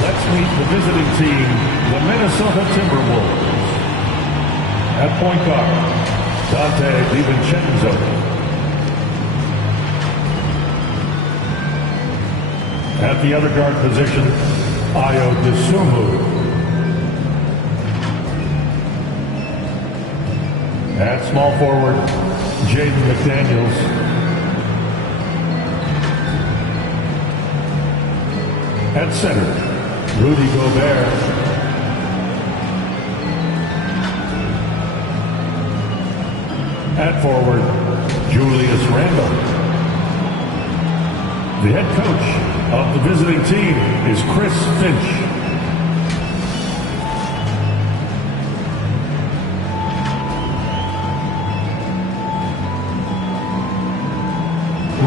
Let's meet the visiting team, the Minnesota Timberwolves. At point guard, DiVincenzo. At the other guard position, Ayo Dosunmu. At small forward, Jaden McDaniels. At center, Rudy Gobert. At forward, Julius Randle. The head coach of the visiting team is Chris Finch.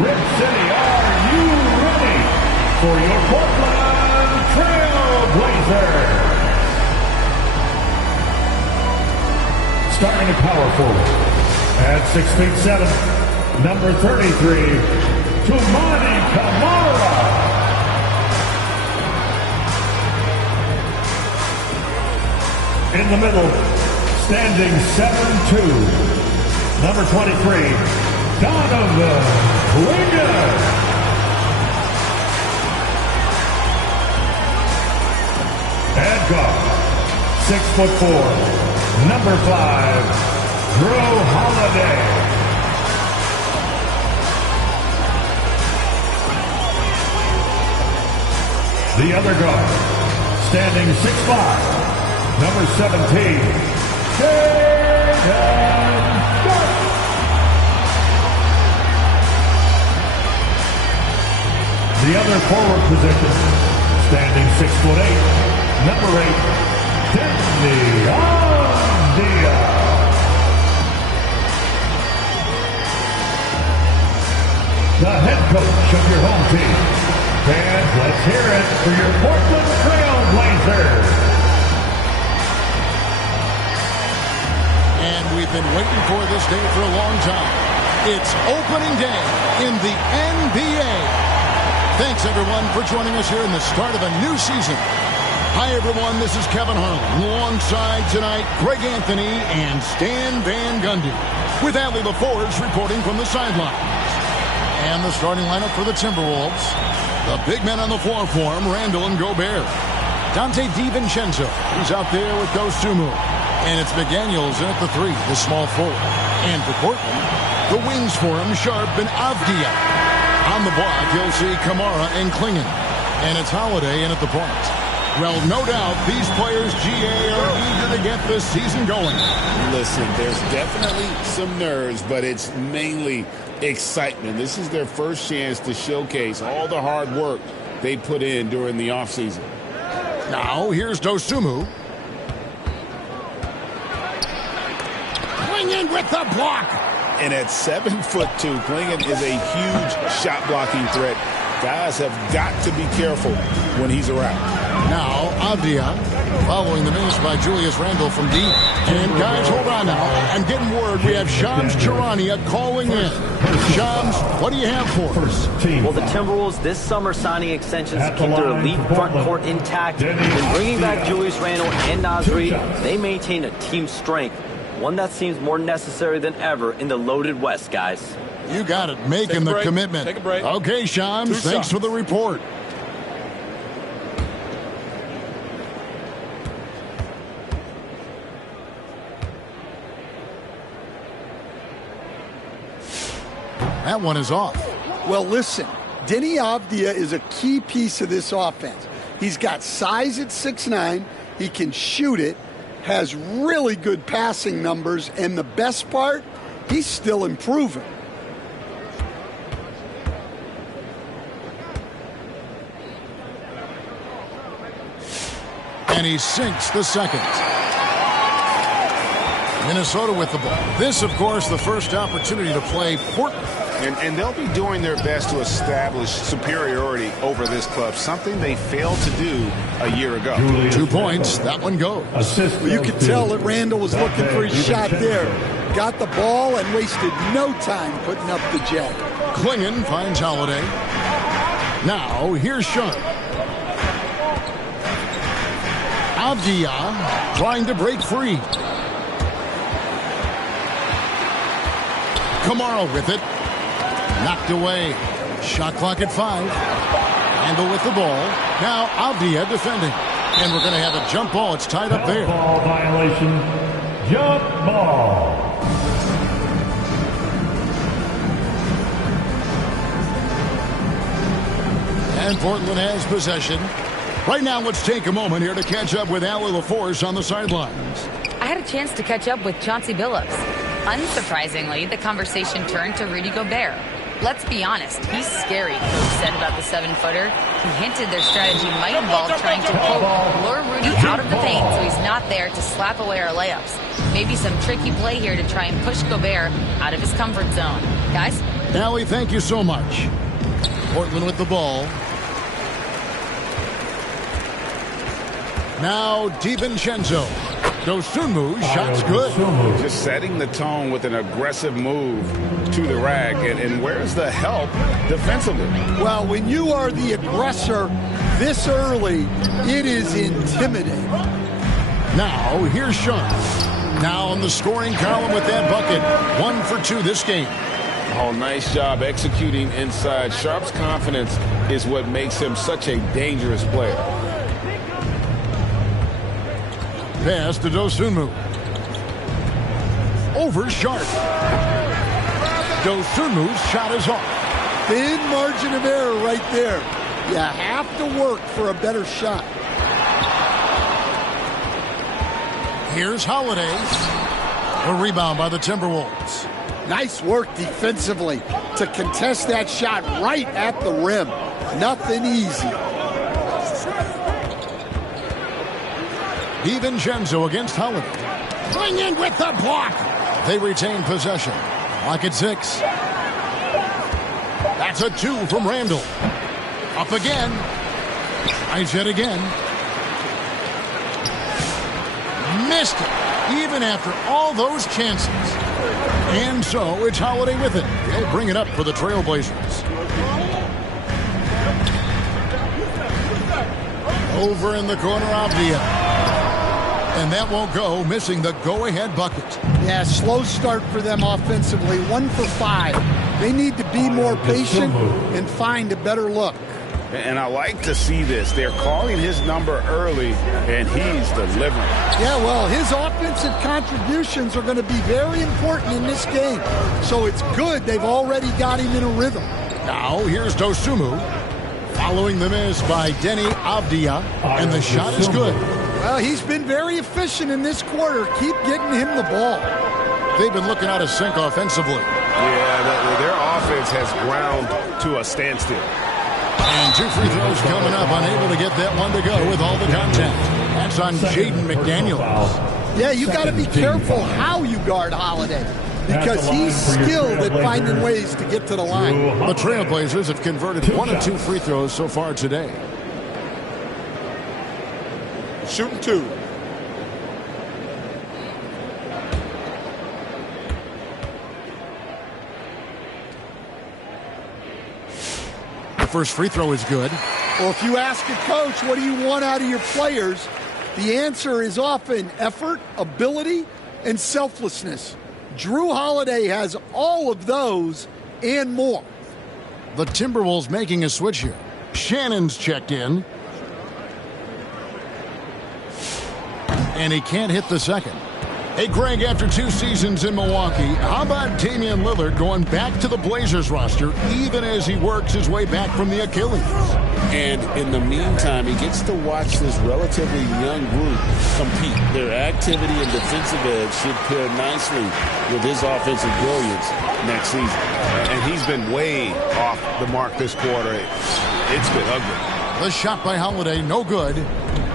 Rip City, are you ready for your Portland Trail Blazers? Starting at power forward at 6'7", number 33, Toumani Camara. In the middle, standing 7'2", number 23, Donovan Williams. At guard, 6'4", number 5, Drew Holiday. The other guard, standing 6'5", number 17, Jaden Sharp. The other forward position, standing 6'8", number 8, Tebyous. The head coach of your home team. Fans, let's hear it for your Portland Trail Blazers. And we've been waiting for this day for a long time. It's opening day in the NBA. Thanks, everyone, for joining us here in the start of a new season. Hi, everyone. This is Kevin Harlan. Alongside tonight, Greg Anthony and Stan Van Gundy. With Allie LaForge reporting from the sidelines. And the starting lineup for the Timberwolves. The big men on the floor for him, Randle and Gobert. DiVincenzo, he's out there with Dosunmu. And it's McDaniels in at the 3, the small forward. And for Portland, the wings for him, Sharp and Avdia. On the block, you'll see Camara and Klingon. And it's Holiday in at the point. Well, no doubt, these players, GA, are eager to get this season going. Listen, there's definitely some nerves, but it's mainly excitement. This is their first chance to showcase all the hard work they put in during the offseason. Now, here's Dosunmu. Klingon with the block. And at 7'2", Klingon is a huge shot-blocking threat. Guys have got to be careful when he's around. Now, Avdia, following the miss by Julius Randle from deep. And guys, hold on now. I'm getting word we have Shams Charania calling in. Shams, what do you have for us? Well, the Timberwolves this summer signing extensions keep their elite front court intact. And bringing back Julius Randle and Nasri, they maintain a team strength. One that seems more necessary than ever in the loaded West, guys. You got it. Making the commitment. Take a break. Okay, Shams, thanks for the report. That one is off. Well, listen, Deni Avdia is a key piece of this offense. He's got size at 6'9". He can shoot it, has really good passing numbers, and the best part, he's still improving. And he sinks the second. Minnesota with the ball. This, of course, the first opportunity to play Portland. And they'll be doing their best to establish superiority over this club, something they failed to do a year ago. 2 points. That one goes. Well, you could tell that Randle was looking for his shot there. Got the ball and wasted no time putting up the jacket. Klingon finds Holiday. Now, here's Sharp. Avdia trying to break free. Kamara with it. Knocked away. Shot clock at 5. Handle with the ball. Now Avdia defending. And we're going to have a jump ball. It's tied up there. Ball violation. Jump ball. And Portland has possession. Right now, let's take a moment here to catch up with Allie LaForce on the sidelines. I had a chance to catch up with Chauncey Billups. Unsurprisingly, the conversation turned to Rudy Gobert. Let's be honest, he's scary, Coach said about the 7-footer. He hinted their strategy might involve trying to, quote, lure Rudy out of the paint so he's not there to slap away our layups. Maybe some tricky play here to try and push Gobert out of his comfort zone. Guys? Allie, thank you so much. Portland with the ball. Now DiVincenzo. Dosunmu, shot's good. Just setting the tone with an aggressive move to the rack. And where's the help defensively? Well, when you are the aggressor this early, it is intimidating. Now, here's Sean. Now on the scoring column with that bucket. 1 for 2 this game. Oh, nice job executing inside. Sharp's confidence is what makes him such a dangerous player. Pass to Dosunmu. Over Sharp. Dosunmu's shot is off. Thin margin of error right there. You have to work for a better shot. Here's Holiday. A rebound by the Timberwolves. Nice work defensively to contest that shot right at the rim. Nothing easy. DiVincenzo against Holiday. Bring in with the block. They retain possession. Clock at 6. That's a 2 from Randall. Up again. Tries yet again. Missed it. Even after all those chances. And so it's Holiday with it. They'll bring it up for the Trailblazers. Over in the corner, Avdia. And that won't go, missing the go-ahead bucket. Yeah, slow start for them offensively. 1 for 5. They need to be more patient and find a better look. And I like to see this. They're calling his number early, and he's delivering. Yeah, well, his offensive contributions are going to be very important in this game. So it's good they've already got him in a rhythm. Now, here's Dosunmu. Following the miss by Denny Avdia, and the shot is good. Well, he's been very efficient in this quarter. Keep getting him the ball. They've been looking out of sync offensively. Yeah, their offense has ground to a standstill. And 2 free throws coming up, unable to get that one to go with all the contact. That's on Jaden McDaniels. Yeah, you got to be careful how you guard Holiday, because he's skilled at finding ways to get to the line. The Trailblazers have converted 1 of 2 free throws so far today. Shooting 2. The first free throw is good. Well, if you ask a coach, what do you want out of your players? The answer is often effort, ability, and selflessness. Drew Holiday has all of those and more. The Timberwolves making a switch here. Shannon's checked in. And he can't hit the second. Hey, Greg, after 2 seasons in Milwaukee, how about Damian Lillard going back to the Blazers roster even as he works his way back from the Achilles? And in the meantime, he gets to watch this relatively young group compete. Their activity and defensive edge should pair nicely with his offensive brilliance next season. And he's been way off the mark this quarter. It's been ugly. The shot by Holiday, no good.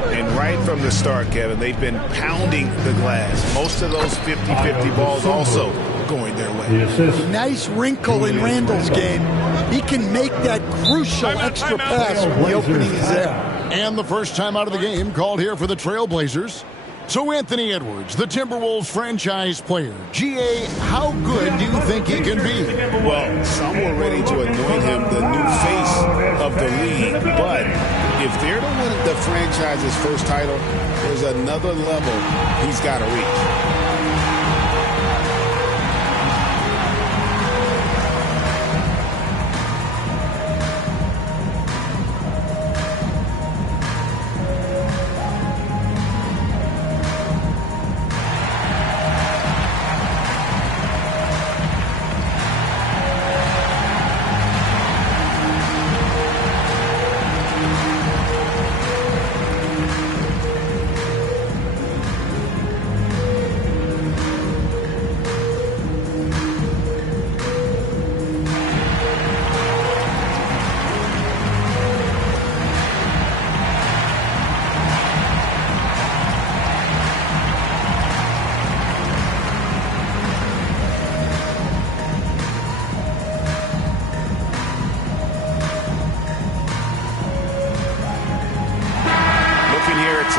And right from the start, Kevin, they've been pounding the glass. Most of those 50-50 balls also going their way. Nice wrinkle in Randall's game. He can make that crucial extra pass when the opening is there. And the first time out of the game called here for the Trailblazers. So Anthony Edwards, the Timberwolves franchise player. G.A., how good do you think he can be? Well, some were ready to anoint him the new face of the league, but If they're to win the franchise's first title, there's another level he's got to reach.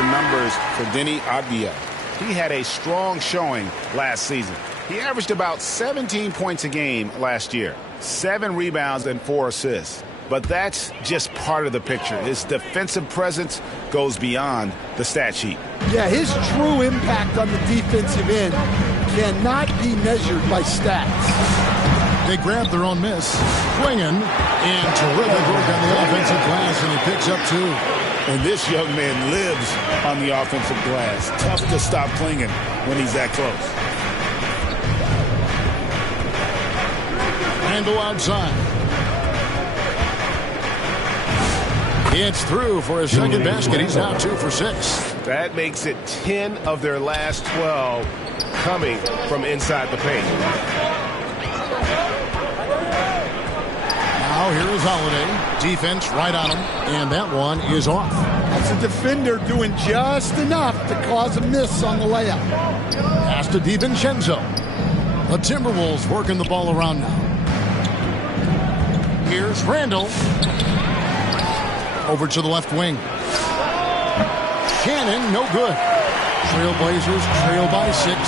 Numbers for Tebyous. He had a strong showing last season. He averaged about 17 points a game last year, 7 rebounds and 4 assists. But that's just part of the picture. His defensive presence goes beyond the stat sheet. Yeah, his true impact on the defensive end cannot be measured by stats. They grab their own miss. Swinging and terrific work on the offensive glass, and he picks up 2. And this young man lives on the offensive glass. Tough to stop clinging when he's that close. Randle outside. It's through for his second basket. He's now 2 for 6. That makes it 10 of their last 12 coming from inside the paint. Now here is Holiday. Defense right on him, and that one is off. That's a defender doing just enough to cause a miss on the layup. Pass to DiVincenzo. The Timberwolves working the ball around now. Here's Randle. Over to the left wing. Shannon, no good. Trailblazers trail by 6.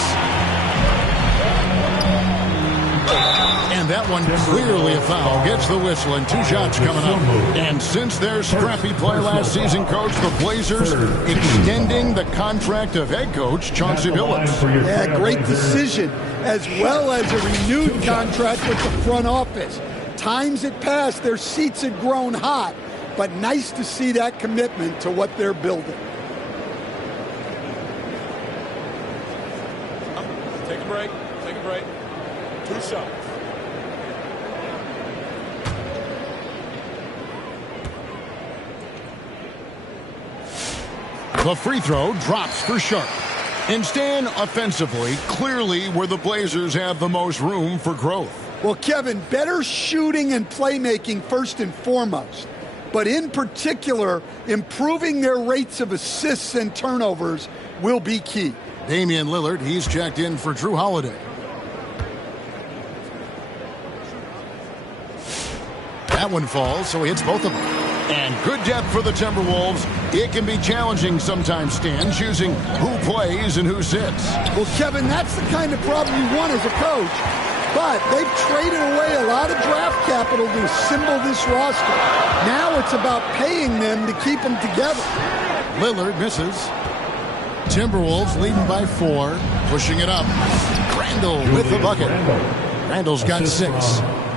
And that one clearly a foul. Gets the whistle and 2 shots coming up. And since their scrappy play last season, Coach, the Blazers extending the contract of head coach Chauncey Billups. Yeah, great decision, as well as a renewed contract with the front office. Times it passed, their seats had grown hot, but nice to see that commitment to what they're building. Take a break. Take a break. 2 shots. The free throw drops for Sharp. And Stan, offensively, clearly where the Blazers have the most room for growth. Well, Kevin, better shooting and playmaking first and foremost. But in particular, improving their rates of assists and turnovers will be key. Damian Lillard, he's checked in for Drew Holiday. That one falls, so he hits both of them. And good depth for the Timberwolves. It can be challenging sometimes, Stan, choosing who plays and who sits. Well, Kevin, that's the kind of problem you want as a coach. But they've traded away a lot of draft capital to assemble this roster. Now it's about paying them to keep them together. Lillard misses. Timberwolves leading by 4, pushing it up. Randle with the bucket. Randle's got 6.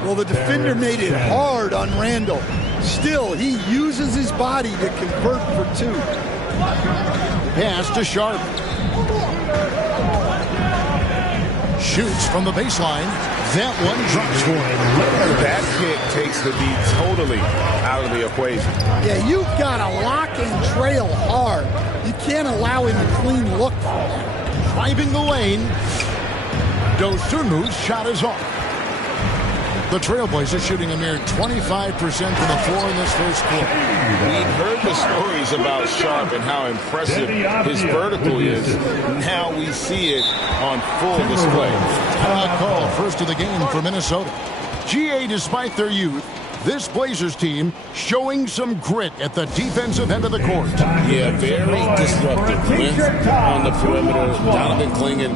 Well, the defender made it hard on Randle. Still, he uses his body to convert for 2. Pass to Sharp. Shoots from the baseline. That one drops for him. That pick takes the D totally out of the equation. Yeah, you've got to lock and trail hard. You can't allow him to clean look from that. Driving the lane. Dosunmu's shot is off. The Trailblazers shooting a mere 25% from the floor in this first quarter. We've heard the stories about Sharp and how impressive his vertical is. Now we see it on full display. Timeout call, first of the game for Minnesota. GA, despite their youth, this Blazers team showing some grit at the defensive end of the court. Yeah, very disruptive. Went on the perimeter. Donovan Clingan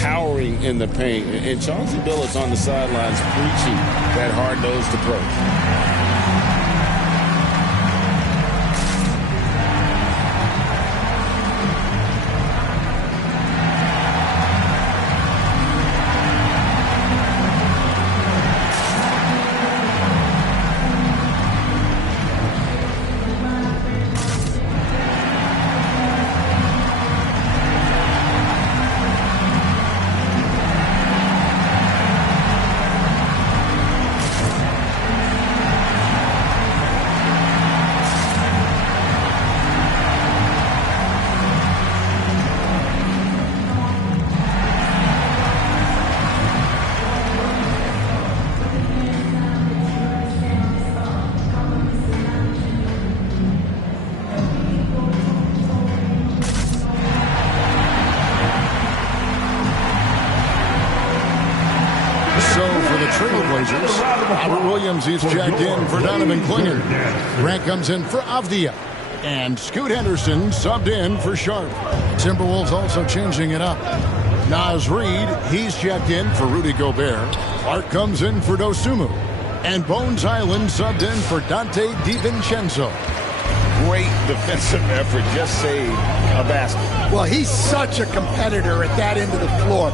towering in the paint. And Chauncey Billups on the sidelines preaching that hard-nosed approach. Trailblazers. Robert Williams, he's checked in for Donovan Klinger. Grant comes in for Avdia. And Scoot Henderson subbed in for Sharp. Timberwolves also changing it up. Naz Reid, he's checked in for Rudy Gobert. Clark comes in for Dosunmu. And Bones Highland subbed in for Dante DiVincenzo. Great defensive effort. Just saved a basket. Well, he's such a competitor at that end of the floor.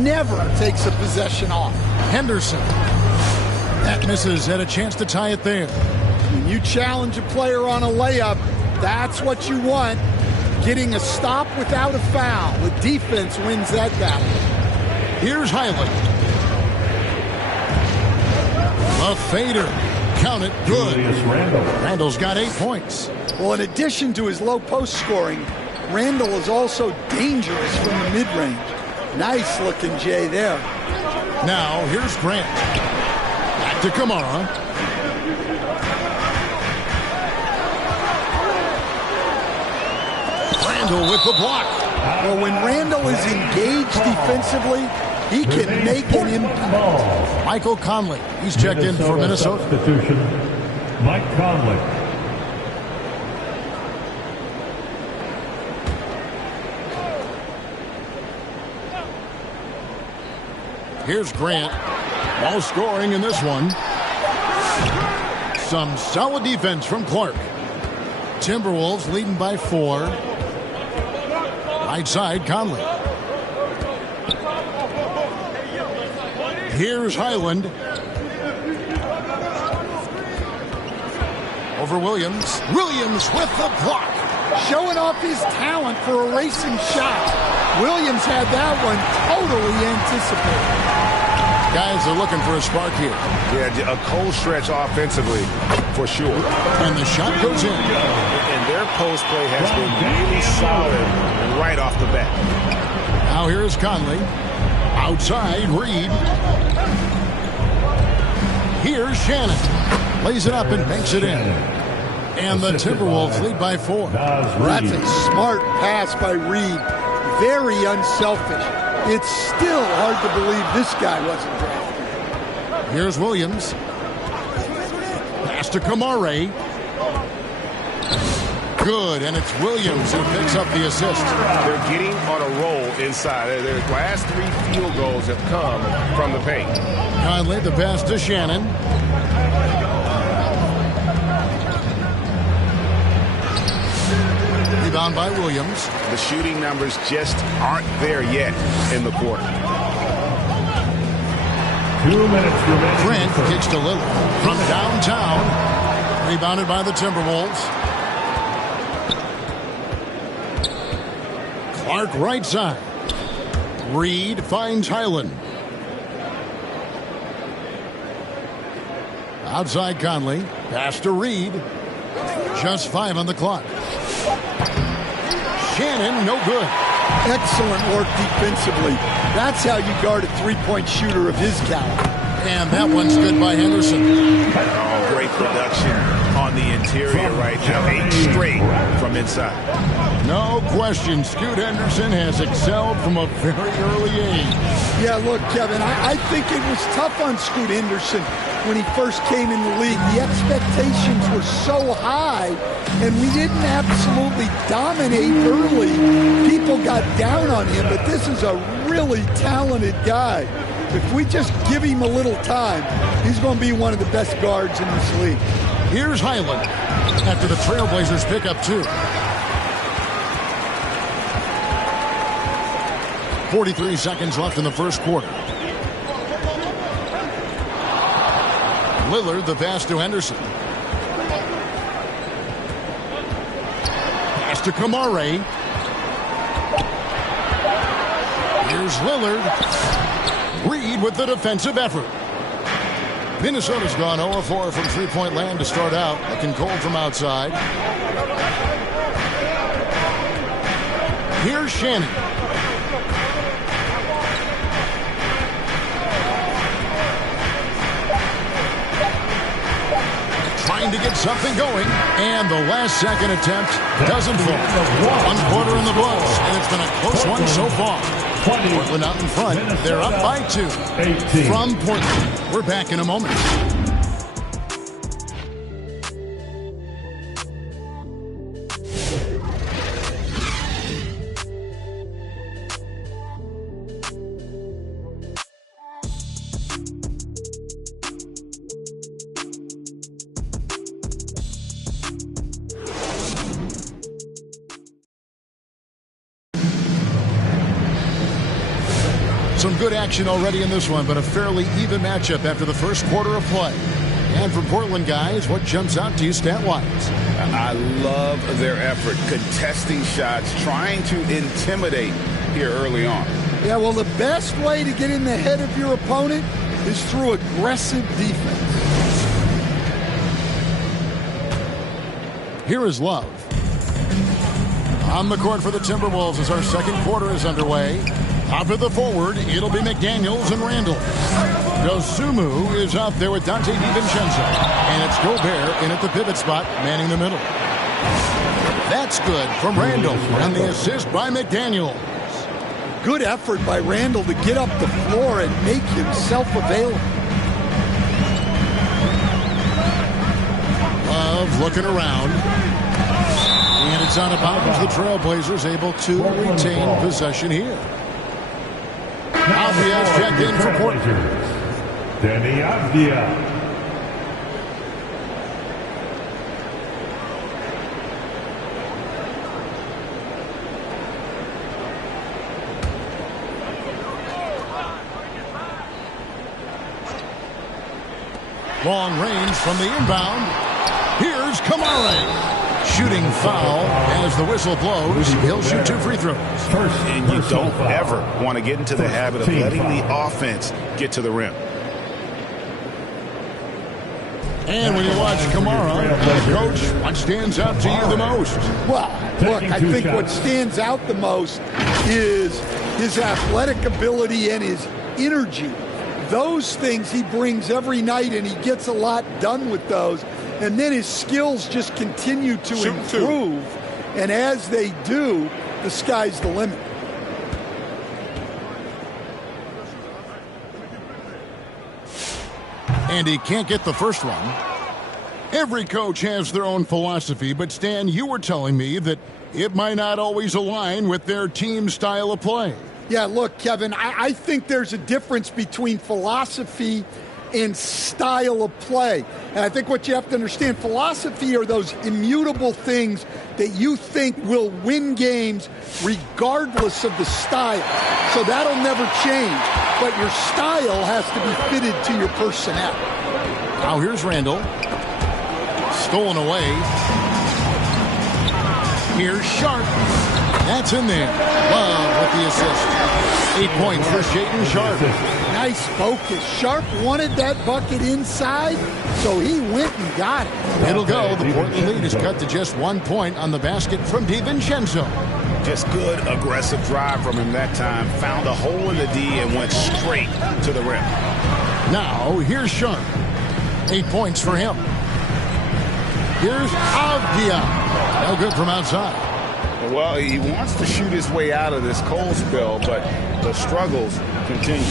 Never takes a possession off. Henderson. That misses. Had a chance to tie it there. When you challenge a player on a layup, that's what you want. Getting a stop without a foul. The defense wins that battle. Here's Highland. A fader. Count it. Good. Randall's got 8 points. Well, in addition to his low post scoring, Randall is also dangerous from the mid-range. Nice looking Jay there. Now, here's Grant. Back to Kamara. Randall with the block. Well, when Randall is engaged defensively, he can make an impact. Michael Conley. He's checked in for Minnesota. Substitution, Mike Conley. Here's Grant. No scoring in this one. Some solid defense from Clark. Timberwolves leading by 4. Right side, Conley. Here's Highland. Over Williams. Williams with the block. Showing off his talent for a racing shot. Williams had that one totally anticipated. Guys are looking for a spark here. Yeah, a cold stretch offensively, for sure. And the shot goes in. And their post play has been really solid right off the bat. Now here's Conley. Outside, Reid. Here's Shannon. Lays it up and banks it in. And the Timberwolves lead by 4. That's a smart pass by Reid. Very unselfish. It's still hard to believe this guy wasn't drafted. Here's Williams. Pass to Kamara. Good, and it's Williams who picks up the assist. They're getting on a roll inside. Their last 3 field goals have come from the paint. Conley, the pass to Shannon. Rebound by Williams. The shooting numbers just aren't there yet in the quarter. 2 minutes remaining. Grant kicks to Lillard from downtown. Rebounded by the Timberwolves. Clark right side. Reid finds Highland. Outside Conley. Pass to Reid. Just 5 on the clock. Shannon, no good. Excellent work defensively. That's how you guard a three-point shooter of his caliber. And that one's good by Henderson. Oh, great production on the interior right now. 8 straight from inside. No question, Scoot Henderson has excelled from a very early age. Yeah, look, Kevin, I think it was tough on Scoot Henderson when he first came in the league. The expectations were so high, and we didn't absolutely dominate early. People got down on him, but this is a really talented guy. If we just give him a little time, he's going to be one of the best guards in this league. Here's Highland after the Trailblazers pick up 2. 43 seconds left in the first quarter. Lillard, the pass to Henderson. Pass to Kamara. Here's Lillard. Reid with the defensive effort. Minnesota's gone 0-4 from three-point land to start out. Looking cold from outside. Here's Shannon. Trying to get something going, and the last second attempt doesn't fall. 1 quarter in the books, and it's been a close one so far. Portland out in front. They're up by 2. 18. From Portland. We're back in a moment. Some good action already in this one, but a fairly even matchup after the first quarter of play. And for Portland, guys, what jumps out to you stat-wise? I love their effort, contesting shots, trying to intimidate here early on. Yeah, well, the best way to get in the head of your opponent is through aggressive defense. Here is Love. On the court for the Timberwolves as our second quarter is underway. Top of the forward, it'll be McDaniels and Randall. Dosunmu is out there with Dante DiVincenzo. And it's Gobert in at the pivot spot, manning the middle. That's good from Randall. And the assist by McDaniels. Good effort by Randall to get up the floor and make himself available. Love looking around. And it's out of bounds. The Trailblazers able to retain possession here. Avdia's checked in for Portland. Danny Avdia. Long range from the inbound. Here's Kamara. Shooting foul as the whistle blows. He'll shoot 2 free throws. And you don't ever want to get into the habit of letting the offense get to the rim. And when you watch Kamara, coach, what stands out to you the most? Well, look, I think what stands out the most is his athletic ability and his energy. Those things he brings every night, and he gets a lot done with those. And then his skills just continue to improve. And as they do, the sky's the limit. And he can't get the first one. Every coach has their own philosophy, but Stan, you were telling me that it might not always align with their team style of play. Yeah, look, Kevin, I think there's a difference between philosophy and style of play. And I think what you have to understand, philosophy are those immutable things that you think will win games regardless of the style. So that'll never change. But your style has to be fitted to your personnel. Now here's Randall. Stolen away. Here's Sharp. That's in there. Love with the assist. 8 points for Shaedon Sharp. Nice focus. Sharp wanted that bucket inside, so he went and got it. It'll go. The Portland lead is cut to just 1 point on the basket from DiVincenzo. Just good, aggressive drive from him that time. Found a hole in the D and went straight to the rim. Now, here's Sharp. 8 points for him. Here's Avdia. No good from outside. Well, he wants to shoot his way out of this cold spell, but the struggles continue.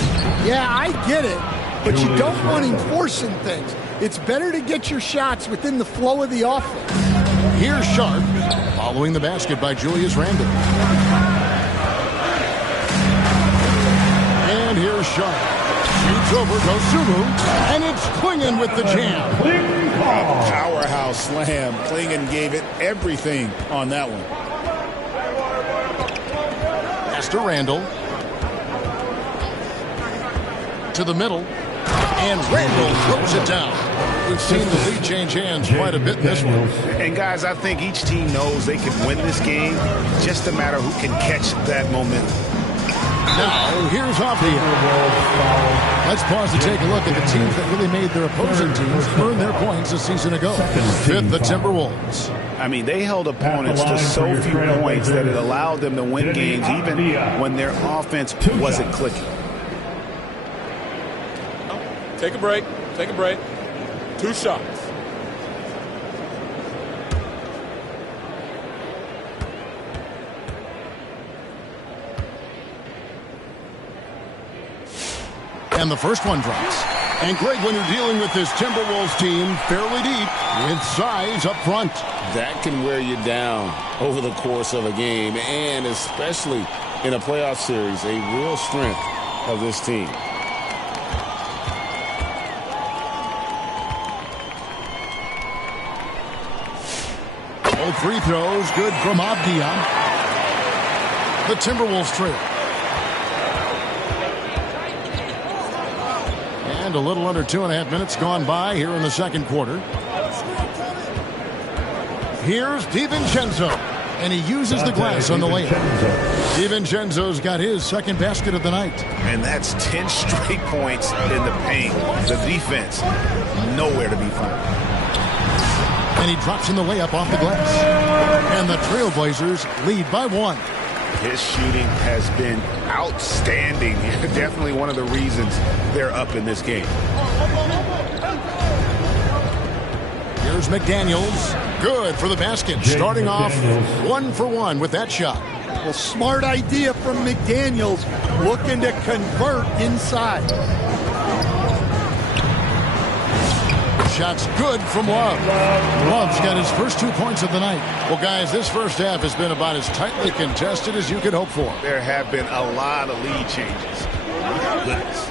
Yeah, I get it, but you don't want him forcing things. It's better to get your shots within the flow of the offense. Here's Sharp, following the basket by Julius Randle. And here's Sharp. Shoots over Dosunmu, and it's Klingon with the jam. A powerhouse slam. Klingon gave it everything on that one. Pass to Randle. To the middle. And Randle throws it down. We've seen the lead change hands quite a bit in this one. And guys, I think each team knows they can win this game. Just a matter who can catch that momentum. Now, here's Avdia. Let's pause to take a look at the teams that really made their opposing teams earn their points a season ago. Fifth, the Timberwolves. I mean, they held opponents to so few points that it allowed them to win games even when their offense wasn't clicking. Take a break. Take a break. 2 shots. And the first one drops. And Greg, when you're dealing with this Timberwolves team fairly deep with size up front, that can wear you down over the course of a game, and especially in a playoff series, a real strength of this team. Both free throws good from Avdia. The Timberwolves trail. And a little under 2.5 minutes gone by here in the second quarter. Here's DiVincenzo, and he uses the glass on the layup. DiVincenzo's got his second basket of the night. And that's 10 straight points in the paint. The defense, nowhere to be found. And he drops in the layup off the glass. And the Trailblazers lead by 1. His shooting has been outstanding. Definitely one of the reasons they're up in this game. Here's McDaniels. Good for the basket. Starting off 1 for 1 with that shot. Well, smart idea from McDaniels, looking to convert inside. Shot's good from Love. Love's got his first 2 points of the night. Well, guys, this first half has been about as tightly contested as you could hope for. There have been a lot of lead changes. Goodness.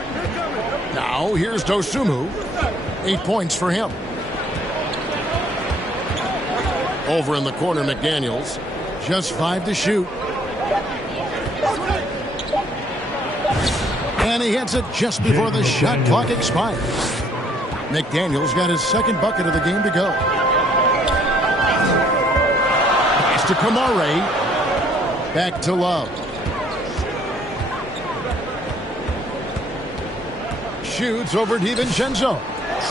Now, here's Dosunmu. 8 points for him. Over in the corner, McDaniels. Just 5 to shoot. And he hits it just before the shot clock expires. McDaniels got his second bucket of the game to go. Pass to Kamare. Back to Love. Shoots over DiVincenzo.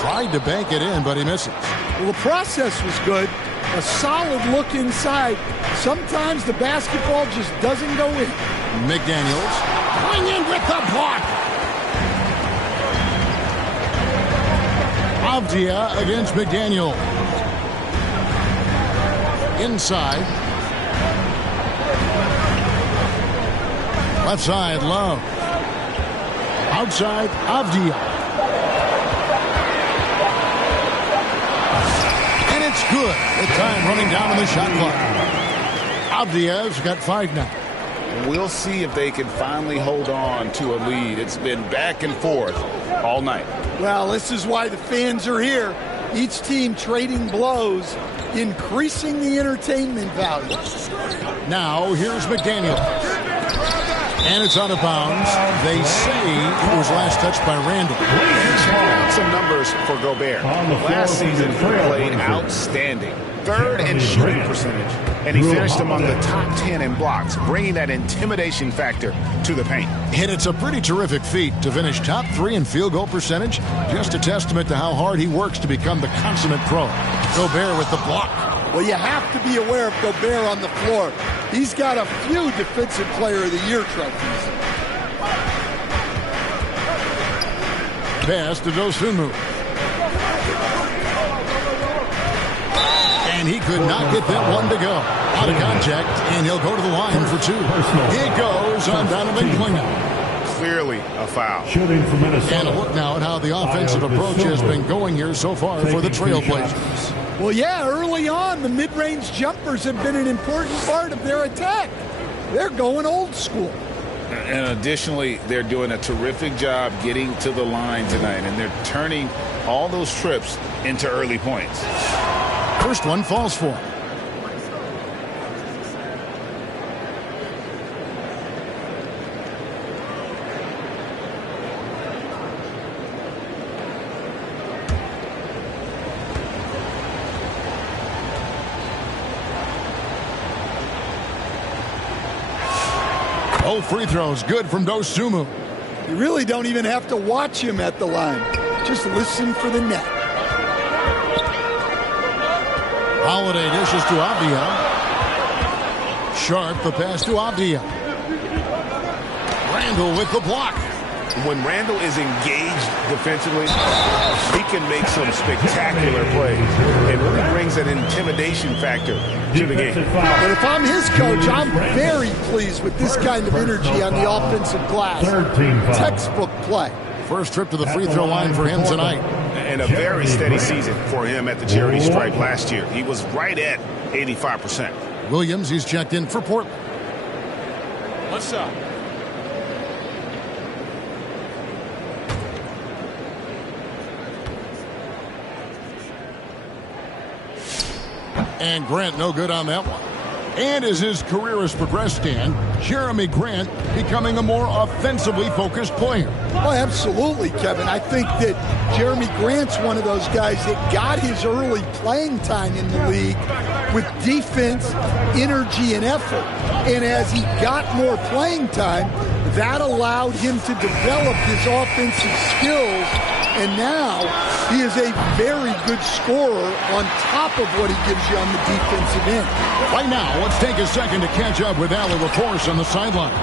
Tried to bank it in, but he misses. Well, the process was good. A solid look inside. Sometimes the basketball just doesn't go in. McDaniels going in with the block. Avdia against McDaniel. Inside. Left side, Love. Outside, Avdia. And it's good. The time running down on the shot clock. Avdia's got 5 now. We'll see if they can finally hold on to a lead. It's been back and forth all night. Well, this is why the fans are here. Each team trading blows, increasing the entertainment value. Now, here's McDaniel. And it's out of bounds. They say it was last touched by Randall. Some numbers for Gobert. Last season, he played outstanding. 3rd in shooting percentage. And he finished among the top 10 in blocks, bringing that intimidation factor to the paint. And it's a pretty terrific feat to finish top 3 in field goal percentage. Just a testament to how hard he works to become the consummate pro. Gobert with the block. Well, you have to be aware of Gobert on the floor. He's got a few Defensive Player of the Year trophies. Pass to Dosunmu. And he could not get that one to go. Out of contact, and he'll go to the line for 2. He goes on Donovan Klingel. Clearly a foul. Shooting from Minnesota. And a look now at how the offensive approach has been going here so far for the Trailblazers. Well, yeah, early on, the mid-range jumpers have been an important part of their attack. They're going old school. And additionally, they're doing a terrific job getting to the line tonight, and they're turning all those trips into early points. First one falls for him. Both free throws good from Dosunmu. You really don't even have to watch him at the line. Just listen for the net. Holiday dishes to Avdia. Sharp the pass to Avdia. Randall with the block. When Randall is engaged defensively, he can make some spectacular plays. It really brings an intimidation factor to the game. But if I'm his coach, I'm very pleased with this kind of energy on the offensive glass. Textbook play. First trip to the free throw line for him tonight. And a very steady season for him at the charity stripe last year. He was right at 85%. Williams, he's checked in for Portland. What's up? And Grant no good on that one. And as his career has progressed, Dan, Jeremy Grant becoming a more offensively focused player. Oh, absolutely, Kevin. I think that Jeremy Grant's one of those guys that got his early playing time in the league with defense, energy, and effort. And as he got more playing time, that allowed him to develop his offensive skills. And now he is a very good scorer on top of what he gives you on the defensive end. Right now, let's take a second to catch up with Allie LaForce on the sidelines.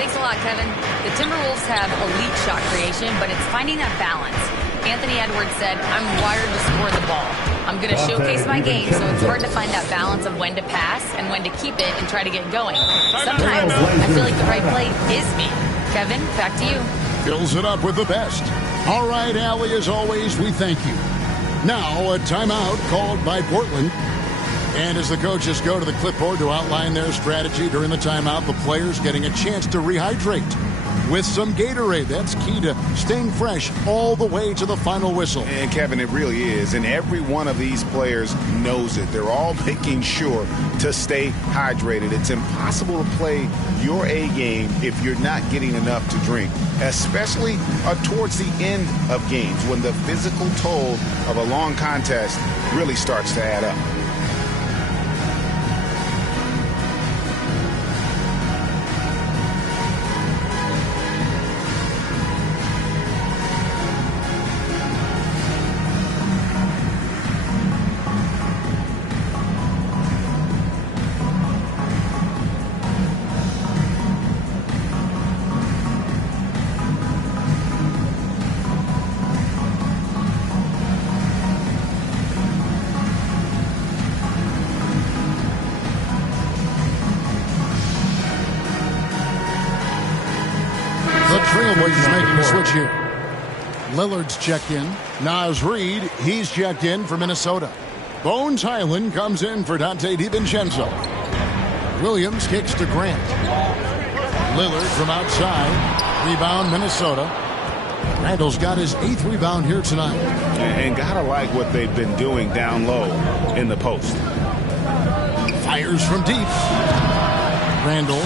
Thanks a lot, Kevin. The Timberwolves have elite shot creation, but it's finding that balance. Anthony Edwards said, I'm wired to score the ball. I'm going to showcase my game, so it's hard to find that balance of when to pass and when to keep it and try to get going. Sometimes I feel like the right play is me. Kevin, back to you. Fills it up with the best. All right, Allie, as always, we thank you. Now, a timeout called by Portland. And as the coaches go to the clipboard to outline their strategy during the timeout, the players getting a chance to rehydrate with some Gatorade. That's key to staying fresh all the way to the final whistle. And, Kevin, it really is. And every one of these players knows it. They're all making sure to stay hydrated. It's impossible to play your A game if you're not getting enough to drink, especially towards the end of games when the physical toll of a long contest really starts to add up. Trailblazers making the switch here. Lillard's checked in. Naz Reid, he's checked in for Minnesota. Bones Highland comes in for Dante DiVincenzo. Williams kicks to Grant. Lillard from outside. Rebound Minnesota. Randall's got his 8th rebound here tonight. And gotta like what they've been doing down low in the post. Fires from deep. Randall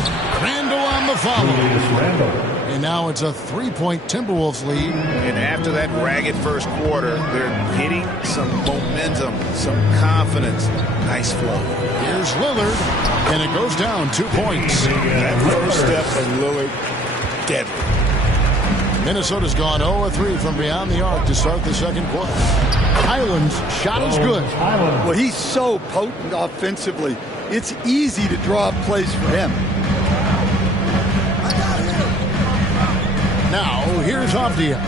on the follow. And now it's a 3-point Timberwolves lead. And after that ragged first quarter, they're hitting some momentum, some confidence. Nice flow. Here's Lillard, and it goes down 2 points. That first step of Lillard, deadly. Minnesota's gone 0-3 from beyond the arc to start the second quarter. Highland's shot is good. Well, he's so potent offensively. It's easy to draw up plays for him. Now, here's Avdia.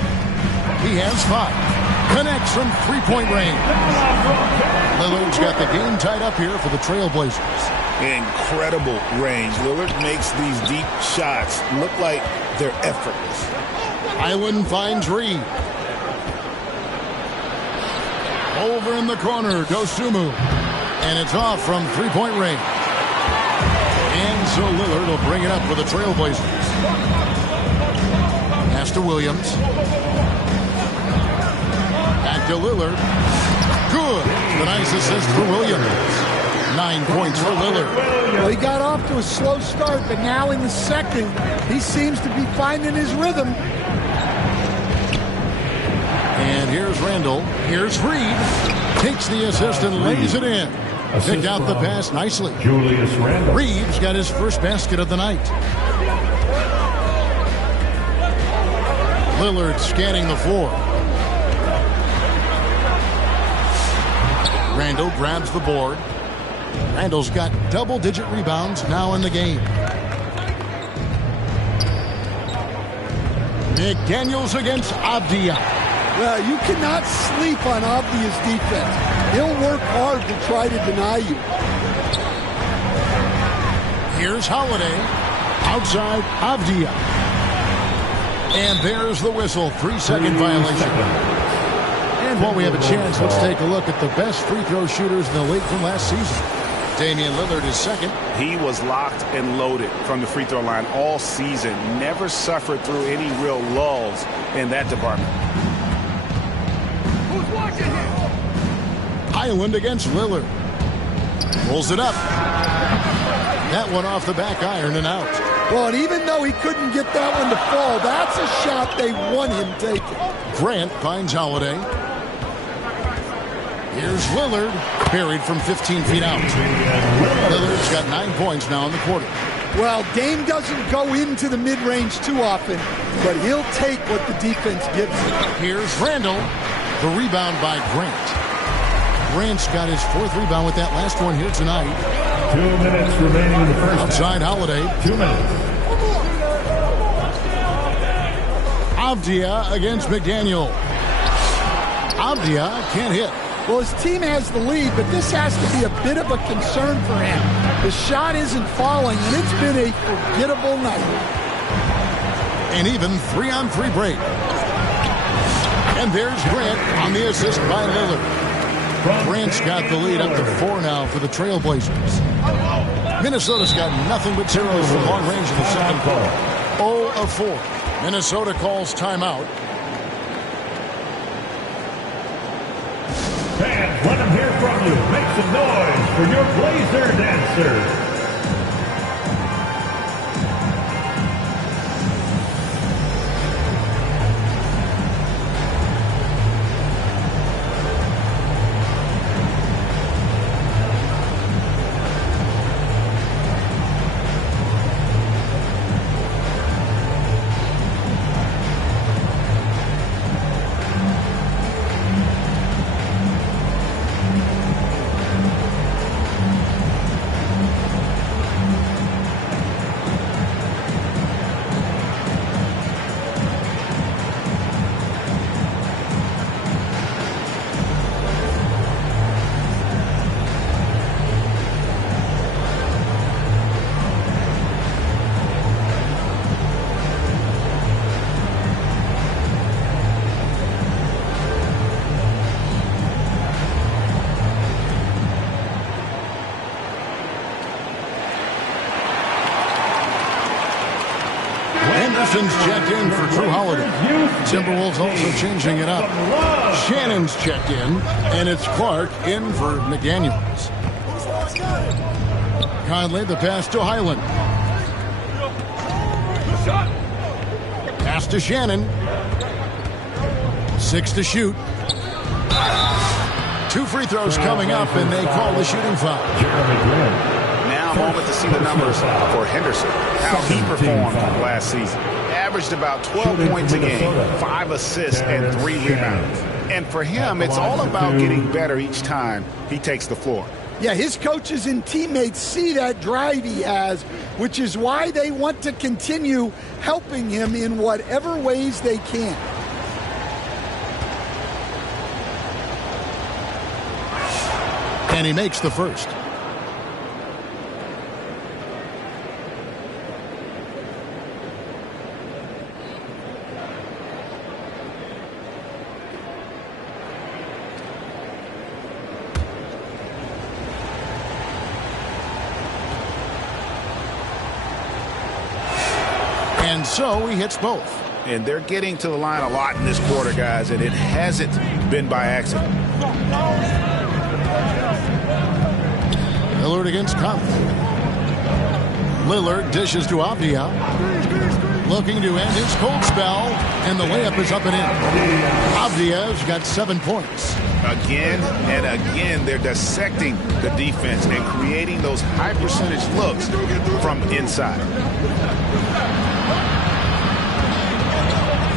He has 5. Connects from 3-point range. Lillard's got the game tied up here for the Trailblazers. Incredible range. Lillard makes these deep shots look like they're effortless. Highland finds Reid. Over in the corner, Dosunmu. And it's off from 3-point range. And so Lillard will bring it up for the Trailblazers. Pass to Williams. Back to Lillard. Good. The nice assist for Williams. 9 points for Lillard. Well, he got off to a slow start, but now in the second, he seems to be finding his rhythm. And here's Randall. Here's Reid. Takes the assist and lays it in. Picked out the pass nicely. Julius Randle. Reeves got his first basket of the night. Lillard scanning the floor. Randall grabs the board. Randall's got double-digit rebounds now in the game. McDaniels against Avdia. Well, you cannot sleep on Avdia's defense. He'll work hard to try to deny you. Here's Holiday. Outside Avdia. And there's the whistle. 3-second violation. And while we have a chance, let's take a look at the best free throw shooters in the league from last season. Damian Lillard is second. He was locked and loaded from the free throw line all season. Never suffered through any real lulls in that department. Who's watching him? Highland against Lillard. Pulls it up. That one off the back iron and out. Well, and even though he couldn't get that one to fall, that's a shot they want him taking. Grant finds Holiday. Here's Lillard, buried from 15 feet out. Lillard's got 9 points now in the quarter. Well, Dame doesn't go into the mid-range too often, but he'll take what the defense gives him. Here's Randall. The rebound by Grant. Grant's got his 4th rebound with that last one here tonight. 2 minutes remaining in the first. Outside Holiday. 2 minutes. Avdia against McDaniel. Avdia can't hit. Well, his team has the lead, but this has to be a bit of a concern for him. The shot isn't falling, and it's been a forgettable night. An even 3-on-3 break. And there's Grant on the assist by Lillard. Grant's got the lead up to 4 now for the Trailblazers. Minnesota's got nothing but zeros from long range in the second quarter. 0 of 4. Minnesota calls timeout. Fans, let them hear from you. Make some noise for your Blazer dancer. Anderson's checked in for Drew Holiday. Timberwolves also changing it up. Shannon's checked in, and it's Clark in for McDaniels. Conley, the pass to Highland. Pass to Shannon. 6 to shoot. 2 free throws coming up, and they call the shooting foul. Now a moment to see the numbers for Henderson, how he performed last season. Averaged about 12 points a game, 5 assists, and 3 rebounds. And for him, it's all about getting better each time he takes the floor. Yeah, his coaches and teammates see that drive he has, which is why they want to continue helping him in whatever ways they can. And he makes the first. And so he hits both. And they're getting to the line a lot in this quarter, guys, and it hasn't been by accident. Lillard against Conley. Lillard dishes to Avdia. Looking to end his cold spell, and the layup is up and in. Avdia's got 7 points. Again and again, they're dissecting the defense and creating those high percentage looks from inside.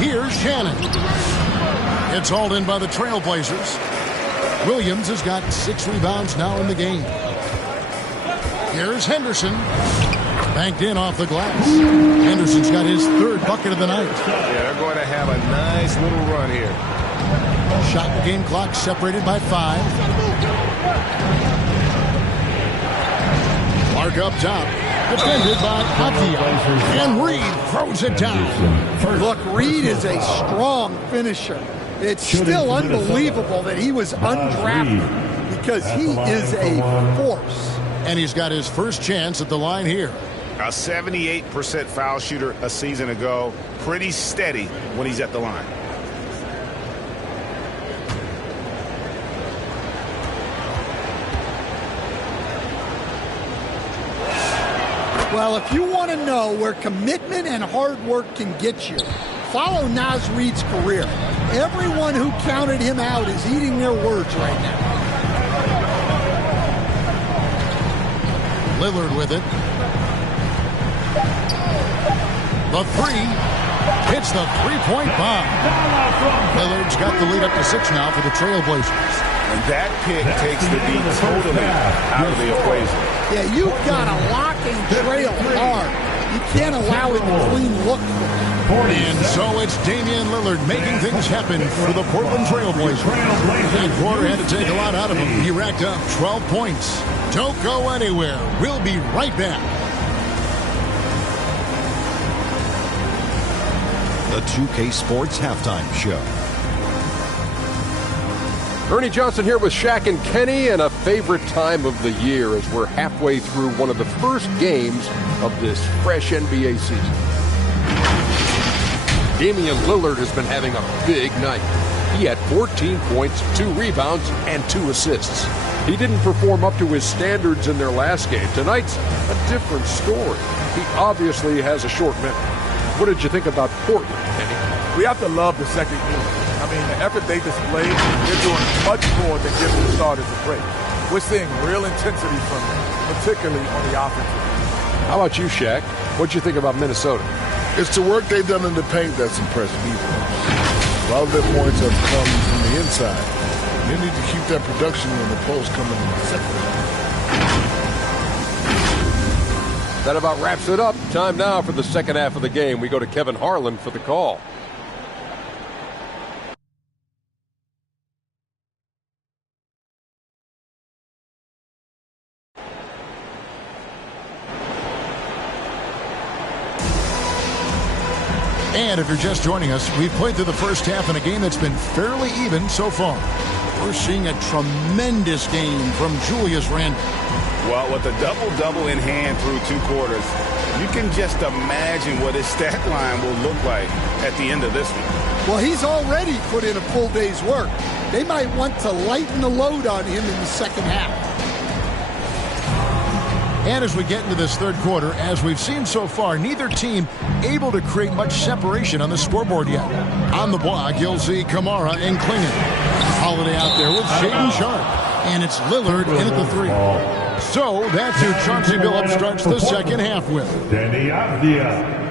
Here's Shannon. It's hauled in by the Trailblazers. Williams has got 6 rebounds now in the game. Here's Henderson. Banked in off the glass. Henderson's got his 3rd bucket of the night. Yeah, they're going to have a nice little run here. Shot game clock separated by 5. Clark up top. defended by Avdia. And Reed throws it down. Look, Reed is a strong finisher. It's still unbelievable that he was undrafted because he is a force. And he's got his first chance at the line here. A 78% foul shooter a season ago. Pretty steady when he's at the line. Well, if you want to know where commitment and hard work can get you, follow Naz Reid's career. Everyone who counted him out is eating their words right now. Lillard with it. The three. Hits the three-point bomb. Lillard's got the lead up to 6 now for the Trailblazers. And that pick takes the beat totally out of the equation. Yeah, you've got to lock and trail hard. You can't allow him to clean look. And so it's Damian Lillard making things happen for the Portland Trailblazers. That quarter had to take a lot out of him. He racked up 12 points. Don't go anywhere. We'll be right back. The 2K Sports Halftime Show. Ernie Johnson here with Shaq and Kenny, and a favorite time of the year as we're halfway through one of the first games of this fresh NBA season. Damian Lillard has been having a big night. He had 14 points, 2 rebounds, and 2 assists. He didn't perform up to his standards in their last game. Tonight's a different story. He obviously has a short memory. What did you think about Portland, Kenny? We have to love the second unit. I mean, the effort they displayed, they're doing much more than giving the starters a break. We're seeing real intensity from them, particularly on the offensive end. How about you, Shaq? What'd you think about Minnesota? It's the work they've done in the paint that's impressed me. A lot of their points have come from the inside. They need to keep that production in the post coming in the second half. That about wraps it up. Time now for the second half of the game. We go to Kevin Harlan for the call. And if you're just joining us, we've played through the first half in a game that's been fairly even so far. We're seeing a tremendous game from Julius Randle. Well, with a double-double in hand through 2 quarters, you can just imagine what his stat line will look like at the end of this one. Well, he's already put in a full day's work. They might want to lighten the load on him in the second half. And as we get into this third quarter, as we've seen so far, neither team able to create much separation on the scoreboard yet. On the block, you'll see Kamara and Klingon. Holiday out there with Shaedon Sharpe. And it's Lillard in at the 3. So that's who Chauncey Billups starts the second half with. Danny Avdia.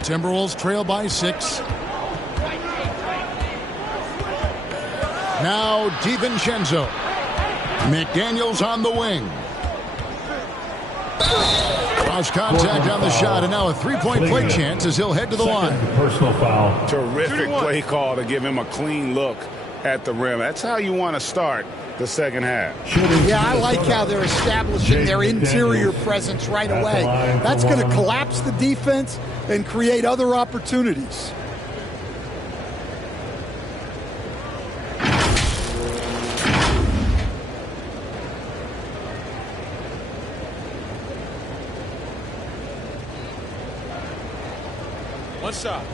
Timberwolves trail by 6. Now DiVincenzo. McDaniels on the wing. Cross contact on the shot, and now a 3-point play chance as he'll head to the line. Personal foul. Terrific play call to give him a clean look at the rim. That's how you want to start the second half. Yeah, I like how they're establishing their interior presence right away. That's going to collapse the defense and create other opportunities. One shot.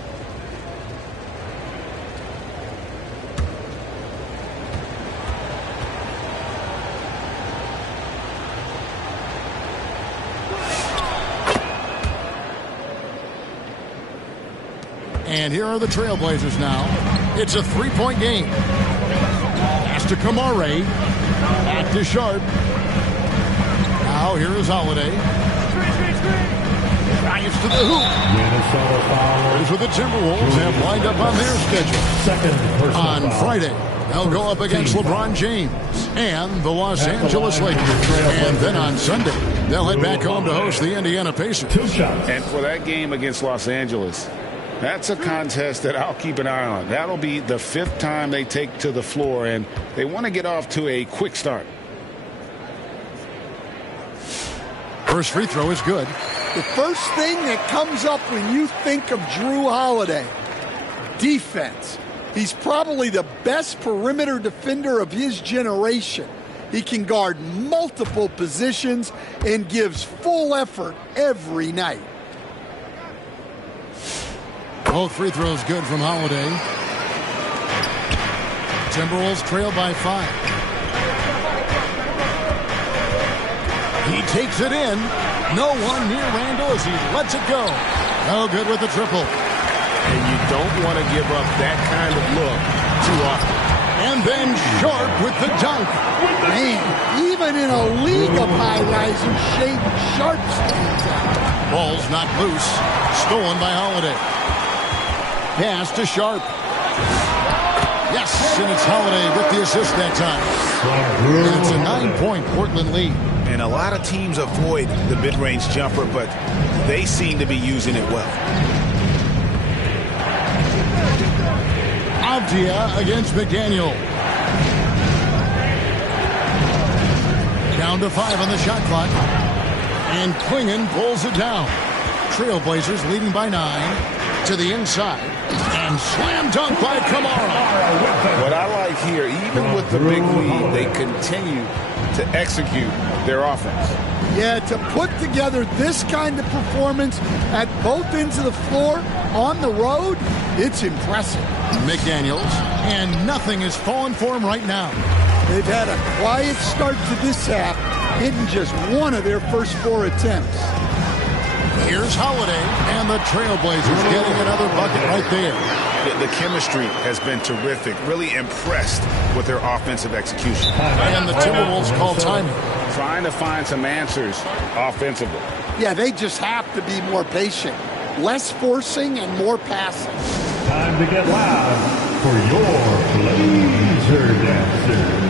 And here are the Trailblazers now. It's a 3-point game. Pass to Kamara. Back to Sharpe. Now here is Holiday. Drives to the hoop. Minnesota foul. Here's what the Timberwolves have lined up on their schedule. Second personal On foul. Friday, they'll go up against LeBron James and the Los Angeles Lakers. And then on Sunday, they'll head back home to host the Indiana Pacers. 2 shots. And for that game against Los Angeles, that's a contest that I'll keep an eye on. That'll be the 5th time they take to the floor, and they want to get off to a quick start. First free throw is good. The first thing that comes up when you think of Drew Holiday, defense. He's probably the best perimeter defender of his generation. He can guard multiple positions and gives full effort every night. Both free throws good from Holiday. Timberwolves trail by 5. He takes it in. No one near Randall as he lets it go. No good with the triple. And you don't want to give up that kind of look too often. And then Sharp with the dunk. Man, even in a league of high-risers, Shaden Sharp stands out. Ball's not loose. Stolen by Holiday. Pass to Sharp. Yes, and it's Holiday with the assist that time. And it's a 9-point Portland lead. And a lot of teams avoid the mid-range jumper, but they seem to be using it well. Avdia against McDaniel. Down to 5 on the shot clock. And Klingon pulls it down. Trailblazers leading by 9 to the inside. And slam dunk by Kamara. What I like here, even with the big lead, they continue to execute their offense. Yeah, to put together this kind of performance at both ends of the floor on the road, it's impressive. McDaniels, and nothing is falling for him right now. They've had a quiet start to this half, hitting just one of their first 4 attempts. Here's Holiday, and the Trailblazers getting another bucket right there. The chemistry has been terrific. Really impressed with their offensive execution. And the Timberwolves call timing. Trying to find some answers offensively. Yeah, they just have to be more patient. Less forcing and more passing. Time to get loud for your Blazer Dancer.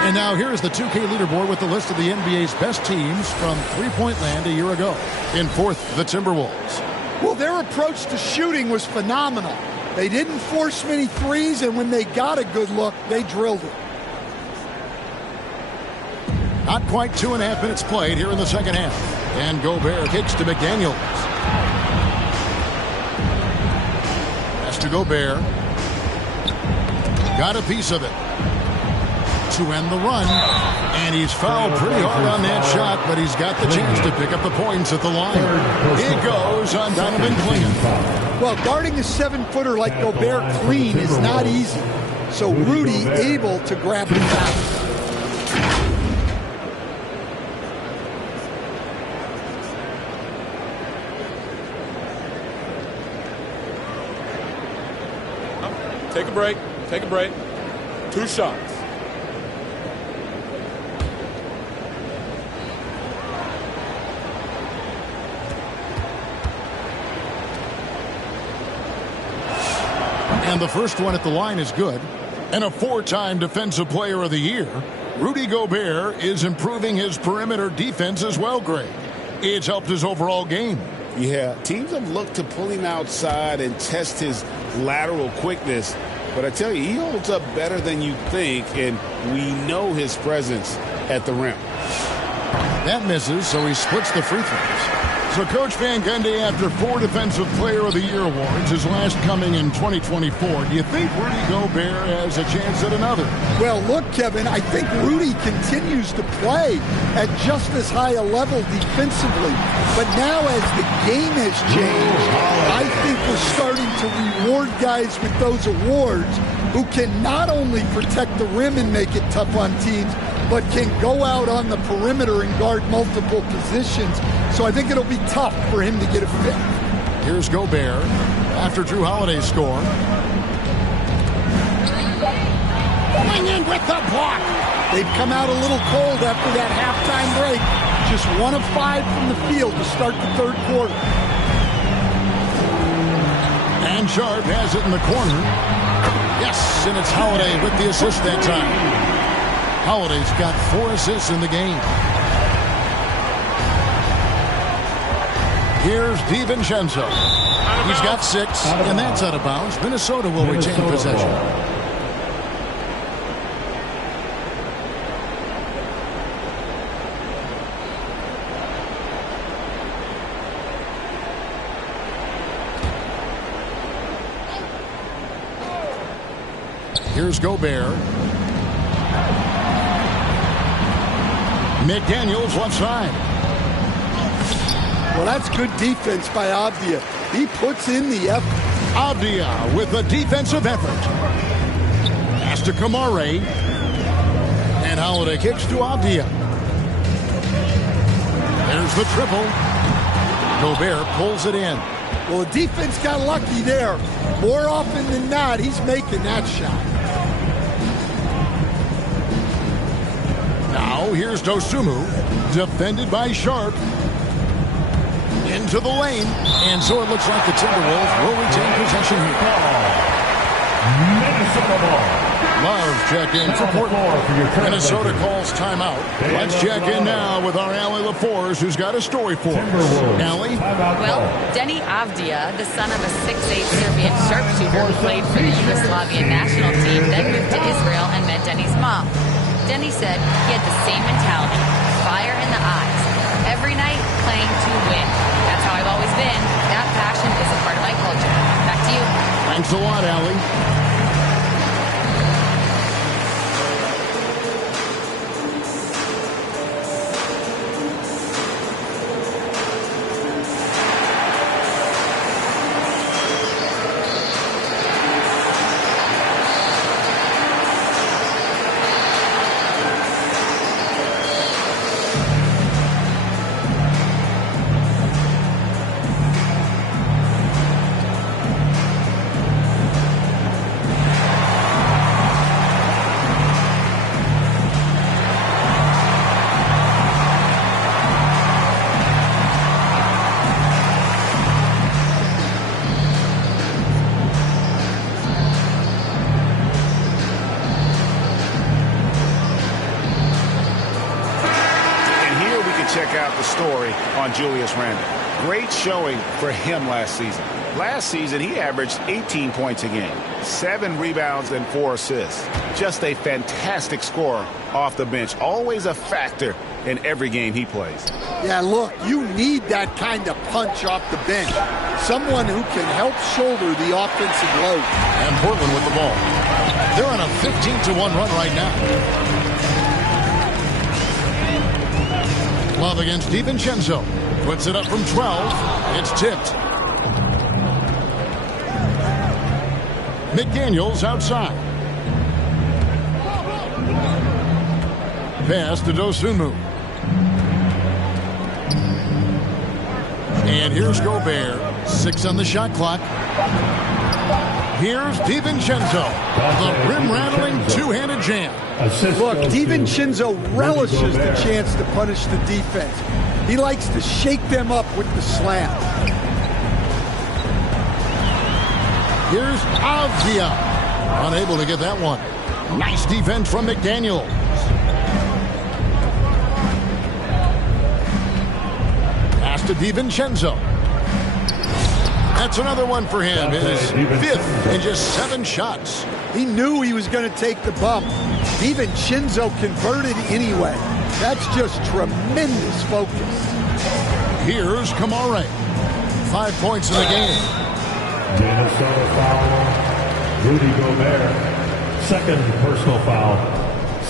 And now here's the 2K leaderboard with the list of the NBA's best teams from three-point land a year ago. In 4th, the Timberwolves. Well, their approach to shooting was phenomenal. They didn't force many threes, and when they got a good look, they drilled it. Not quite 2.5 minutes played here in the second half. And Gobert kicks to McDaniels. Pass to Gobert. Got a piece of it. To end the run, and he's fouled pretty hard on that shot, but he's got the chance to pick up the points at the line. It goes on Donovan Klingon. Well, guarding a 7-footer like Gobert clean is not easy, so Rudy able to grab the foul. Take a break. Take a break. 2 shots. And the first one at the line is good. And a 4-time Defensive Player of the Year, Rudy Gobert is improving his perimeter defense as well, Greg. It's helped his overall game. Yeah, teams have looked to pull him outside and test his lateral quickness. But I tell you, he holds up better than you think, and we know his presence at the rim. That misses, so he splits the free throws. So Coach Van Gundy, after 4 Defensive Player of the Year awards, his last coming in 2024, do you think Rudy Gobert has a chance at another? Well, look, Kevin, I think Rudy continues to play at just as high a level defensively. But now as the game has changed, I think we're starting to reward guys with those awards who can not only protect the rim and make it tough on teams, but can go out on the perimeter and guard multiple positions. So I think it'll be tough for him to get a fifth. Here's Gobert after Drew Holiday's score. Going in with the block. They've come out a little cold after that halftime break. Just 1 of 5 from the field to start the third quarter. And Sharp has it in the corner. Yes, and it's Holiday with the assist that time. Holiday's got 4 assists in the game. Here's DiVincenzo. He's got 6, and that's out of bounds. Minnesota will retain possession. Here's Gobert. McDaniels left side. Well, that's good defense by Avdia. He puts in the effort. Avdia with a defensive effort. Pass to Kamare. And Holiday kicks to Avdia. There's the triple. Gobert pulls it in. Well, the defense got lucky there. More often than not, he's making that shot. Now here's Dosunmu, defended by Sharp. Into the lane, and so it looks like the Timberwolves will retain possession here. Minnesota ball. Love check in for Portland. Minnesota calls timeout. Let's check in now with our Allie LaForce, who's got a story for us. Allie? Well, Denny Avdia, the son of a 6'8 Serbian sharpshooter who played for the Yugoslavian national team, then moved to Israel and met Denny's mom. Denny said he had the same mentality, fire in the eyes, every night playing to win. That's how I've always been. That passion is a part of my culture. Back to you. Thanks a lot, Allie. Check out the story on Julius Randle. Great showing for him last season. Last season, he averaged 18 points a game, 7 rebounds and 4 assists. Just a fantastic scorer off the bench. Always a factor in every game he plays. Yeah, look, you need that kind of punch off the bench. Someone who can help shoulder the offensive load. And Portland with the ball. They're on a 15-1 run right now. Love against DiVincenzo. Puts it up from 12. It's tipped. McDaniels outside. Pass to Dosunmu. And here's Gobert. 6 on the shot clock. Here's DiVincenzo. The rim-rattling two-handed jam. Look, DiVincenzo relishes the chance to punish the defense. He likes to shake them up with the slam. Here's Avdia. Unable to get that one. Nice defense from McDaniels. Pass to DiVincenzo. That's another one for him. His 5th in just 7 shots. He knew he was going to take the bump. DiVincenzo converted anyway. That's just tremendous focus. Here's Kamara. 5 points in the game. Minnesota foul. Rudy Gobert. Second personal foul.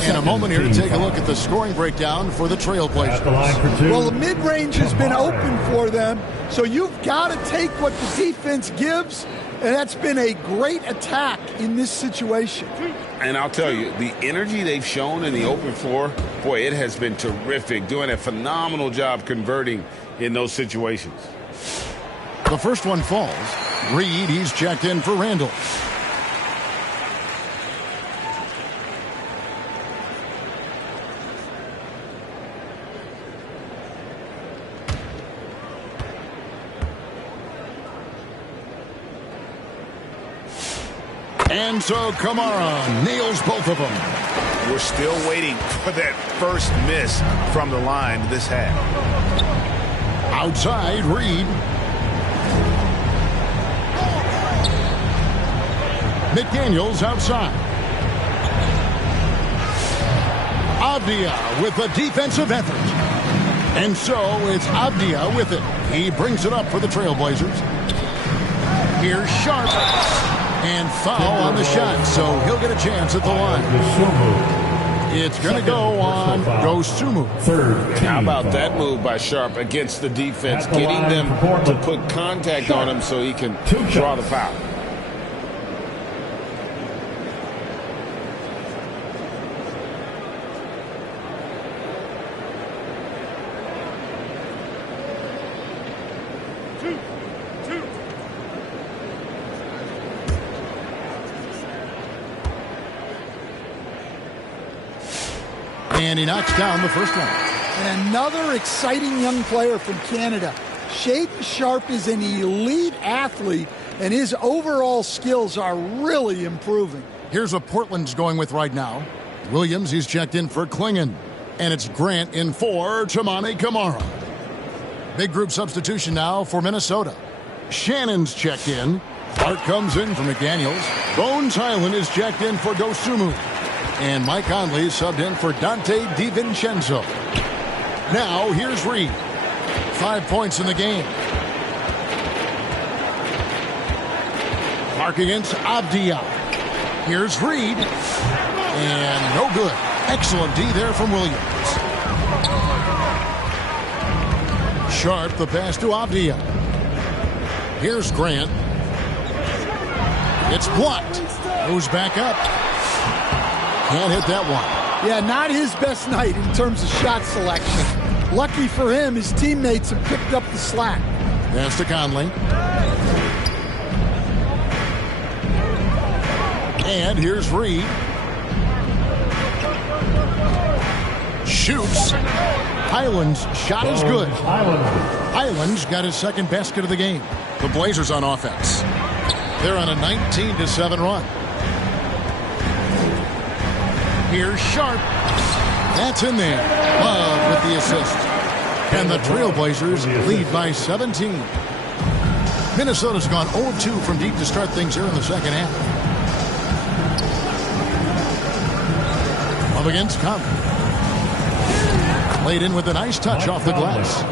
And a moment here to take a look at the scoring breakdown for the Trailblazers. At the line for two. Well, the mid-range has been open for them, so you've got to take what the defense gives, and that's been a great attack in this situation. And I'll tell you, the energy they've shown in the open floor, boy, it has been terrific, doing a phenomenal job converting in those situations. The first one falls. Reed, he's checked in for Randall. And so Kamara nails both of them. We're still waiting for that first miss from the line this half. Outside, Reed. McDaniels outside. Avdia with a defensive effort. And so it's Avdia with it. He brings it up for the Trailblazers. Here's Sharp. And foul on the shot, so he'll get a chance at the line. It's going to go on Dosunmu. How about that move by Sharp against the defense, getting them to put contact on him so he can draw the foul. And he knocks down the first one. And another exciting young player from Canada. Shaedon Sharp is an elite athlete, and his overall skills are really improving. Here's what Portland's going with right now. Williams, he's checked in for Klingon. And it's Grant in for Toumani Kamara. Big group substitution now for Minnesota. Shannon's checked in. Clark comes in for McDaniels. Bones Highland is checked in for Dosunmu. And Mike Conley subbed in for Dante DiVincenzo. Now, here's Reed. 5 points in the game. Clark against Avdia. Here's Reed. And no good. Excellent D there from Williams. Sharp, the pass to Avdia. Here's Grant. It's blocked. Goes back up. Can't hit that one. Yeah, not his best night in terms of shot selection. Lucky for him, his teammates have picked up the slack. Pass to Conley. And here's Reed. Shoots. Highland's shot is good. Highland's got his second basket of the game. The Blazers on offense. They're on a 19-7 run. Here's Sharp. That's in there. Love with the assist. And the Trailblazers lead by 17. Minnesota's gone 0-2 from deep to start things here in the second half. Up against Conley. Laid in with a nice touch off the glass.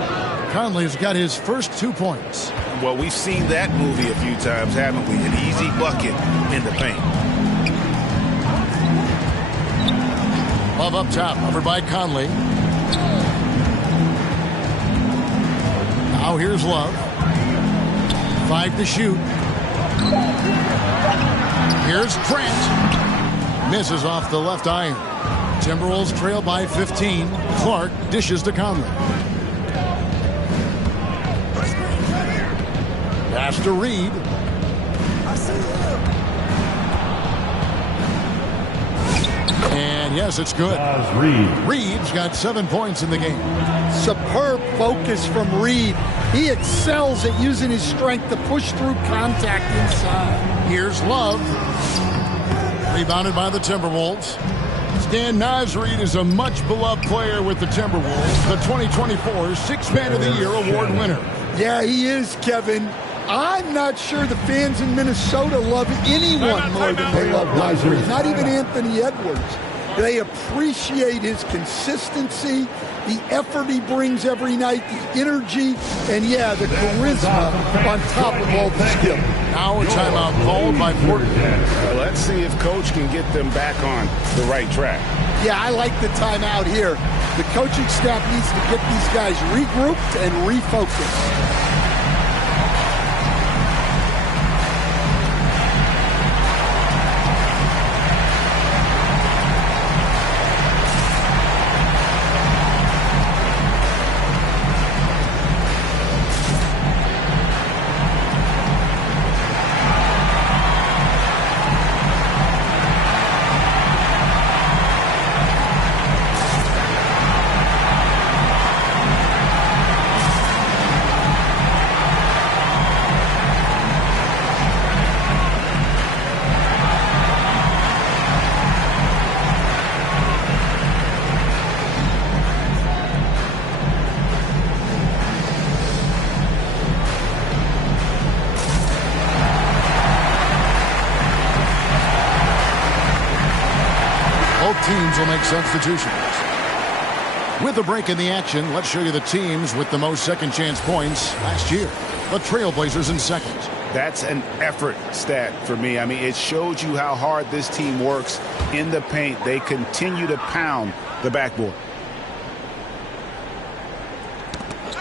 Conley's got his first 2 points. Well, we've seen that movie a few times, haven't we? An easy bucket in the paint. Love up top, over by Conley. Now here's Love. 5 to shoot. Here's Grant. Misses off the left iron. Timberwolves trail by 15. Clark dishes to Conley. Pass to Reed. And yes, it's good. Reed's got 7 points in the game. Superb focus from Reed. He excels at using his strength to push through contact inside. Here's Love. Rebounded by the Timberwolves. Stan Nasreed is a much-beloved player with the Timberwolves, the 2024 Sixth Man of the Year award winner. Yeah, he is, Kevin. I'm not sure the fans in Minnesota love anyone more than they love Nasreed. Not even Anthony Edwards. They appreciate his consistency, the effort he brings every night, the energy, and yeah, the charisma on top of all the skill. Now a timeout called by Portland. Well, let's see if Coach can get them back on the right track. Yeah, I like the timeout here. The coaching staff needs to get these guys regrouped and refocused. Teams will make substitutions. With a break in the action, let's show you the teams with the most second chance points last year. The Trailblazers in second. That's an effort stat for me. I mean, it shows you how hard this team works in the paint. They continue to pound the backboard.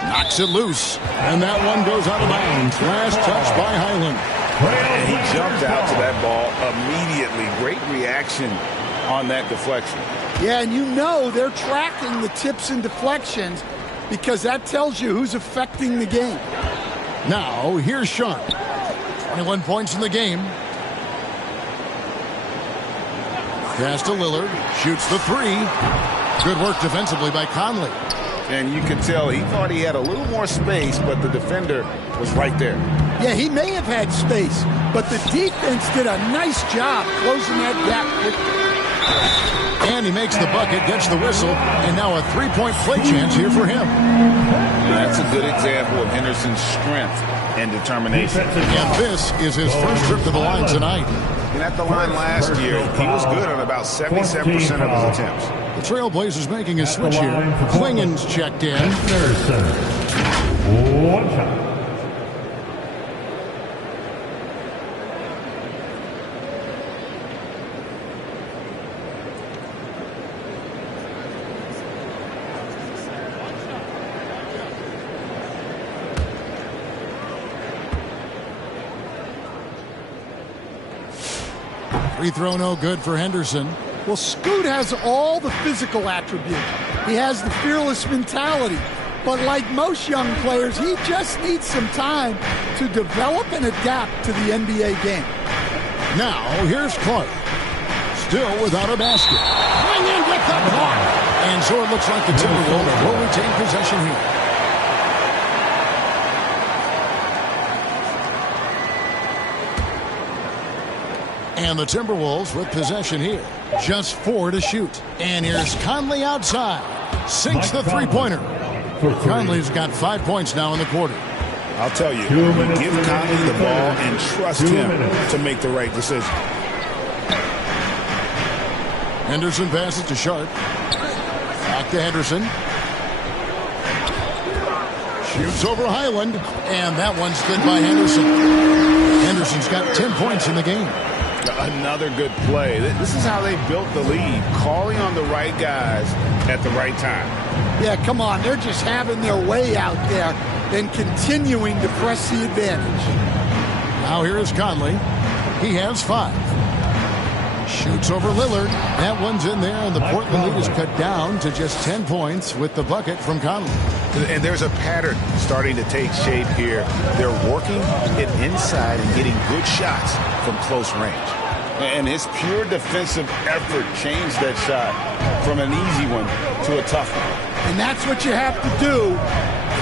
Knocks it loose, and that one goes out of bounds. Last touch by Highland. And he jumped out to that ball immediately. Great reaction on that deflection. Yeah, and you know they're tracking the tips and deflections because that tells you who's affecting the game. Now, here's Sean. 21 points in the game. Pass to Lillard. Shoots the three. Good work defensively by Conley. And you could tell he thought he had a little more space, but the defender was right there. Yeah, he may have had space, but the defense did a nice job closing that gap quickly. And he makes the bucket, gets the whistle, and now a three-point play chance here for him. That's a good example of Henderson's strength and determination. And this is his first trip to the line tonight. And at the line last year, he was good on about 77% of his attempts. The Trailblazers making a switch here. Klingen's checked in. One shot. Free throw no good for Henderson. Well, Scoot has all the physical attributes. He has the fearless mentality. But like most young players, he just needs some time to develop and adapt to the NBA game. Now, here's Clark. Still without a basket. Bring in with the block. And so it looks like the Timberwolves will retain possession here. And the Timberwolves with possession here. Just 4 to shoot. And here's Conley outside. Sinks the three-pointer. Conley's got 5 points now in the quarter. I'll tell you, give Conley the ball and trust him to make the right decision. Henderson passes to Sharp. Back to Henderson. Shoots over Highland. And that one's good by Henderson. Henderson's got 10 points in the game. Another good play. This is how they built the lead, calling on the right guys at the right time. Yeah, come on. They're just having their way out there and continuing to press the advantage. Now here is Conley. He has 5. Shoots over Lillard. That one's in there, and the Portland lead is cut down to just 10 points with the bucket from Conley. And there's a pattern starting to take shape here. They're working it inside and getting good shots from close range. And his pure defensive effort changed that shot from an easy one to a tough one. And that's what you have to do.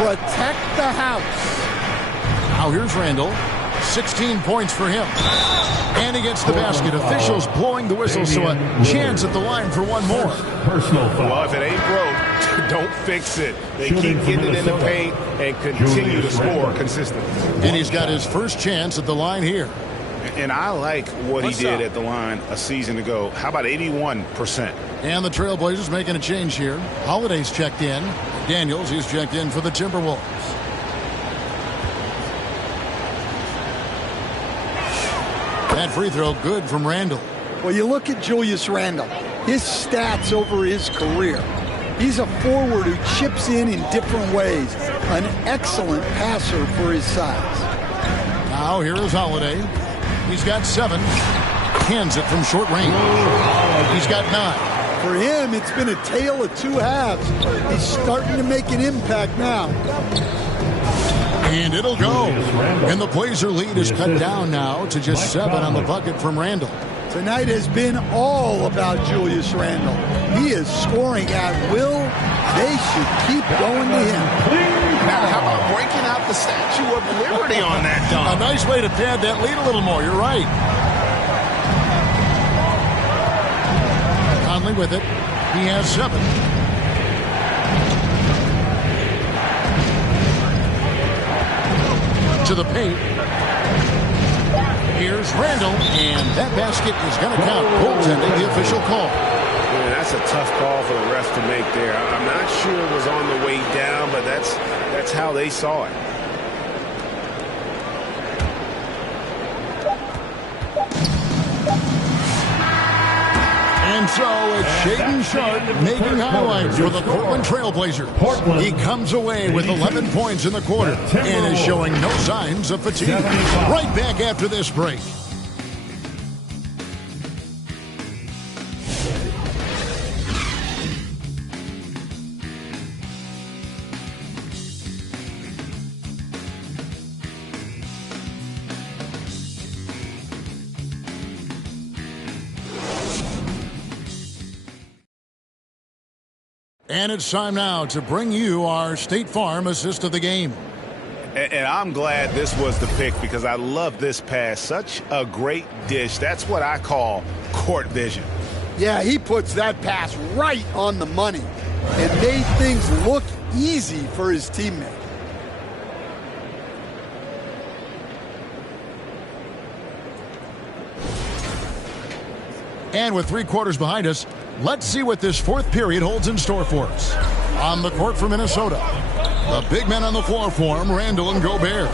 Protect the house. Now here's Randall. 16 points for him. And he gets the basket. Officials blowing the whistle, so a chance at the line for one more. Personal foul. Well, if it ain't broke, don't fix it. They keep getting it in the paint and continue to score consistently. And he's got his first chance at the line here. And I like what he did at the line a season ago. How about 81%? And the Trailblazers making a change here. Holiday's checked in. Daniels, he's checked in for the Timberwolves. That free throw good from Randle. Well, you look at Julius Randle, his stats over his career. He's a forward who chips in different ways. An excellent passer for his size. Now here is Holiday. He's got 7. Hands it from short range. He's got 9. For him, it's been a tale of two halves. He's starting to make an impact now. And it'll go. And the Blazer lead is cut down now to just 7 on the bucket from Randle. Tonight has been all about Julius Randle. He is scoring at will. They should keep going to him. Now, how about breaking out the Statue of Liberty on that dunk? A nice way to pad that lead a little more. You're right. Conley with it. He has 7. To the paint. Here's Randle, and that basket is going to count. Goaltending, the official call. Yeah, that's a tough call for the ref to make there. I'm not sure it was on the way down, but that's how they saw it. And so it's Shaedon Sharpe making highlights for the Portland Trailblazers. He comes away with 11 points in the quarter and is showing no signs of fatigue. Right back after this break. And it's time now to bring you our State Farm assist of the game. And I'm glad this was the pick because I love this pass. Such a great dish. That's what I call court vision. Yeah, he puts that pass right on the money and made things look easy for his teammate. And with 3 quarters behind us, let's see what this 4th period holds in store for us. On the court for Minnesota, the big men on the floor for him, Randle and Gobert.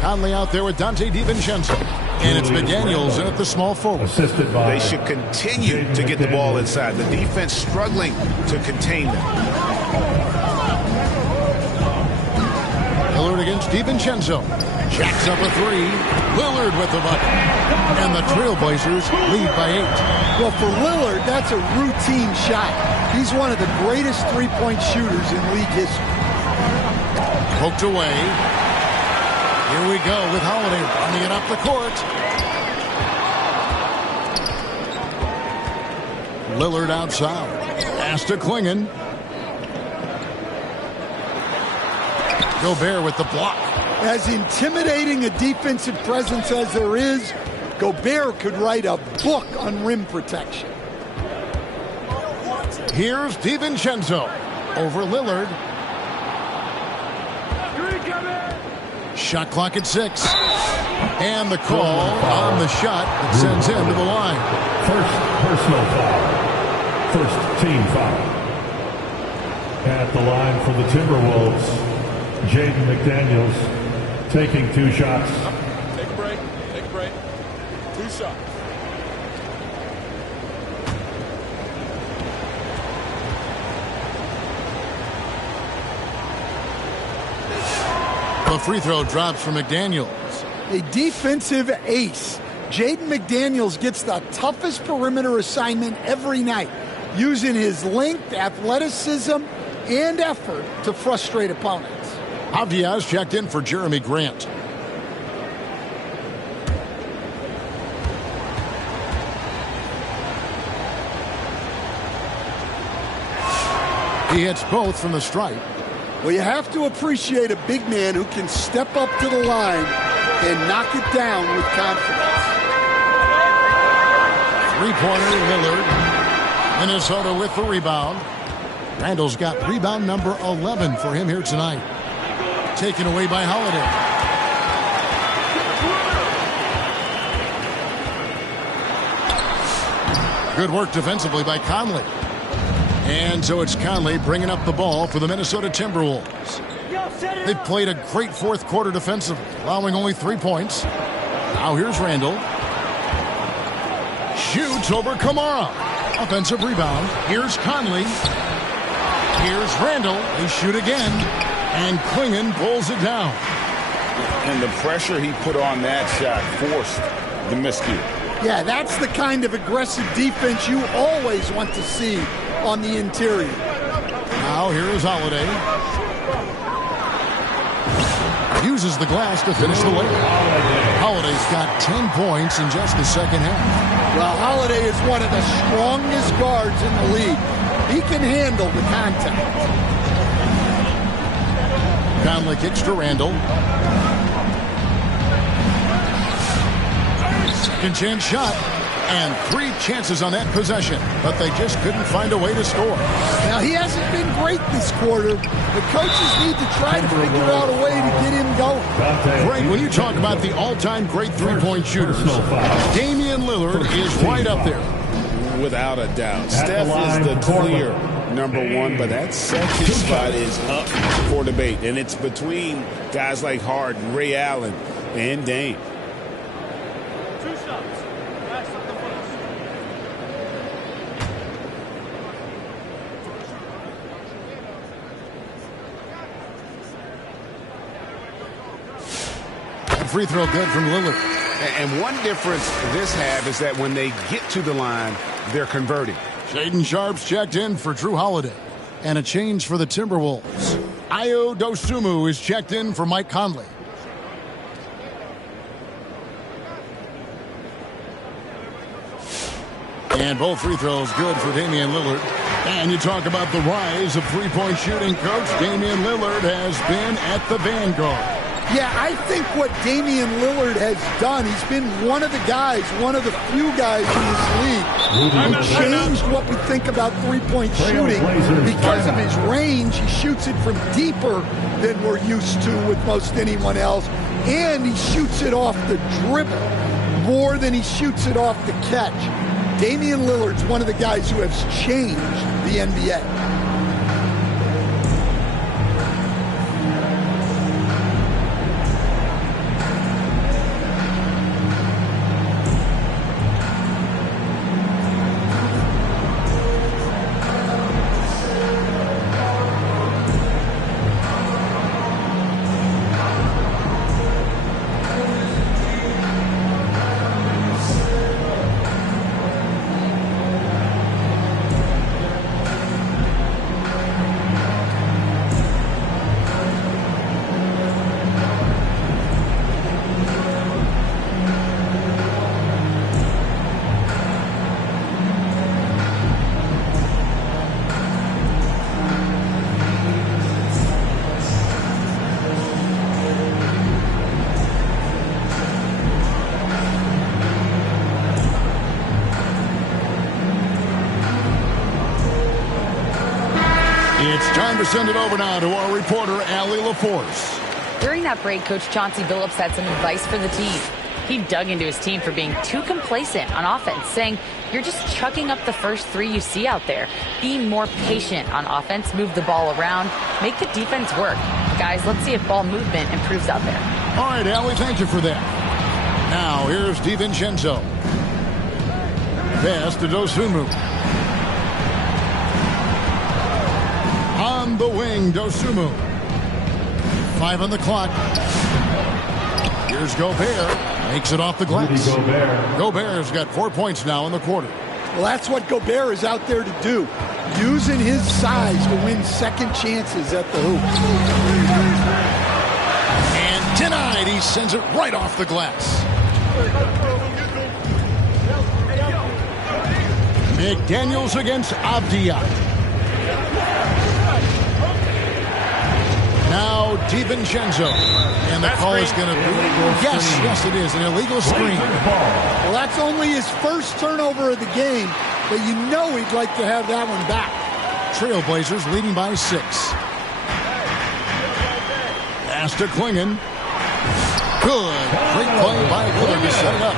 Conley out there with Dante DiVincenzo. And it's McDaniels in at the small forward. They should continue to get the ball inside. The defense struggling to contain them. Lillard against DiVincenzo. Jacks up a 3. Lillard with the bucket. And the Trailblazers lead by 8. Well, for Lillard, that's a routine shot. He's one of the greatest three-point shooters in league history. Poked away. Here we go with Holiday running it up the court. Lillard outside. Pass to Klingon. Gobert with the block. As intimidating a defensive presence as there is, Gobert could write a book on rim protection. Here's DiVincenzo over Lillard. Shot clock at 6. And the call on the shot that sends him to the line. First personal foul. First team foul. At the line for the Timberwolves, Jaden McDaniels taking 2 shots. Take a break. Take a break. 2 shots. The free throw drops for McDaniels. A defensive ace. Jaden McDaniels gets the toughest perimeter assignment every night, using his length, athleticism, and effort to frustrate opponents. Tebyous checked in for Jeremy Grant. He hits both from the stripe. Well, you have to appreciate a big man who can step up to the line and knock it down with confidence. Three-pointer, Lillard. Minnesota with the rebound. Randle's got rebound number 11 for him here tonight. Taken away by Holiday. Good work defensively by Conley. And so it's Conley bringing up the ball for the Minnesota Timberwolves. They've played a great fourth quarter defensively, allowing only 3 points. Now here's Randall. Shoots over Kamara. Offensive rebound. Here's Conley. Here's Randall. They shoot again. And Klingon pulls it down. And the pressure he put on that shot forced the miscue. Yeah, that's the kind of aggressive defense you always want to see on the interior. Now here is Holiday. Uses the glass to finish the layup. Holiday's got 10 points in just the second half. Well, Holiday is one of the strongest guards in the league. He can handle the contact. Conley kicks to Randall. Second chance shot. And 3 chances on that possession, but they just couldn't find a way to score. Now, he hasn't been great this quarter. The coaches need to try to figure out a way to get him going. Greg, when you talk about the all-time great three-point shooters, Damian Lillard is right up there. Without a doubt. Steph is the clear #1, but that second spot is up for debate. And it's between guys like Harden, Ray Allen, and Dame. Free throw good from Lillard. And one difference this half is that when they get to the line, they're converting. Shaden Sharp's checked in for Drew Holiday. And a change for the Timberwolves. Ayo Dosunmu is checked in for Mike Conley. And both free throws good for Damian Lillard. And you talk about the rise of three-point shooting, Coach. Damian Lillard has been at the vanguard. Yeah, I think what Damian Lillard has done, he's been one of the guys, one of the few guys in this league who changed what we think about three-point shooting because of his range. He shoots it from deeper than we're used to with most anyone else, and he shoots it off the dribble more than he shoots it off the catch. Damian Lillard's one of the guys who has changed the NBA. Time to send it over now to our reporter, Allie LaForce. During that break, Coach Chauncey Billups had some advice for the team. He dug into his team for being too complacent on offense, saying, you're just chucking up the first three you see out there. Be more patient on offense, move the ball around, make the defense work. Guys, let's see if ball movement improves out there. All right, Allie, thank you for that. Now, here's DiVincenzo. Pass to Dosunmu. On the wing, Dosunmu. 5 on the clock. Here's Gobert. Makes it off the glass. Gobert's got 4 points now in the quarter. Well, that's what Gobert is out there to do. Using his size to win second chances at the hoop. And denied. He sends it right off the glass. McDaniels against Avdia. Now DiVincenzo. And the call is going to be, yes, it is, an illegal screen. Well, that's only his first turnover of the game, but you know he'd like to have that one back. Trailblazers leading by 6. Pass to Klingon. Good. Great play by Lillard to set it up.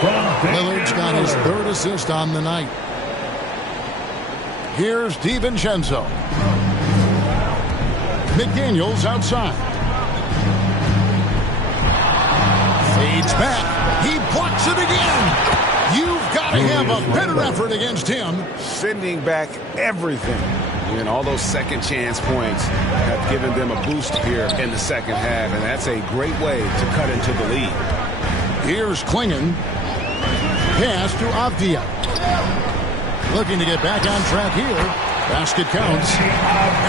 Lillard's got his third assist on the night. Here's DiVincenzo. McDaniels outside. Fades back. He blocks it again. You've got to have a better effort against him. Sending back everything. And all those second chance points have given them a boost here in the second half. And that's a great way to cut into the lead. Here's Klingon. Pass to Avdia. Looking to get back on track here. Basket counts.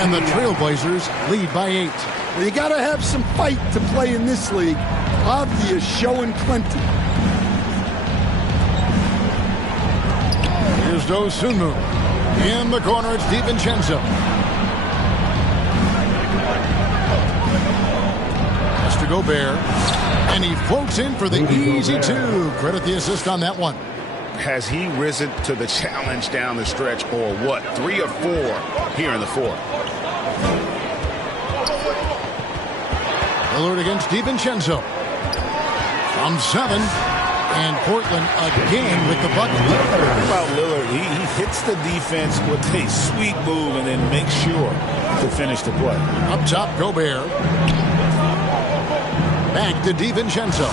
And the Trailblazers lead by 8. Well, you got to have some fight to play in this league. Avdia showing plenty. Here's Dosunmu. In the corner, it's DiVincenzo. Pass to Gobert. And he floats in for the easy 2. Credit the assist on that one. Has he risen to the challenge down the stretch, or what? 3 or 4 here in the fourth. Lillard against DiVincenzo. From 7. And Portland again with the bucket. What about Lillard? He hits the defense with a sweet move and then makes sure to finish the play. Up top, Gobert. Back to DiVincenzo.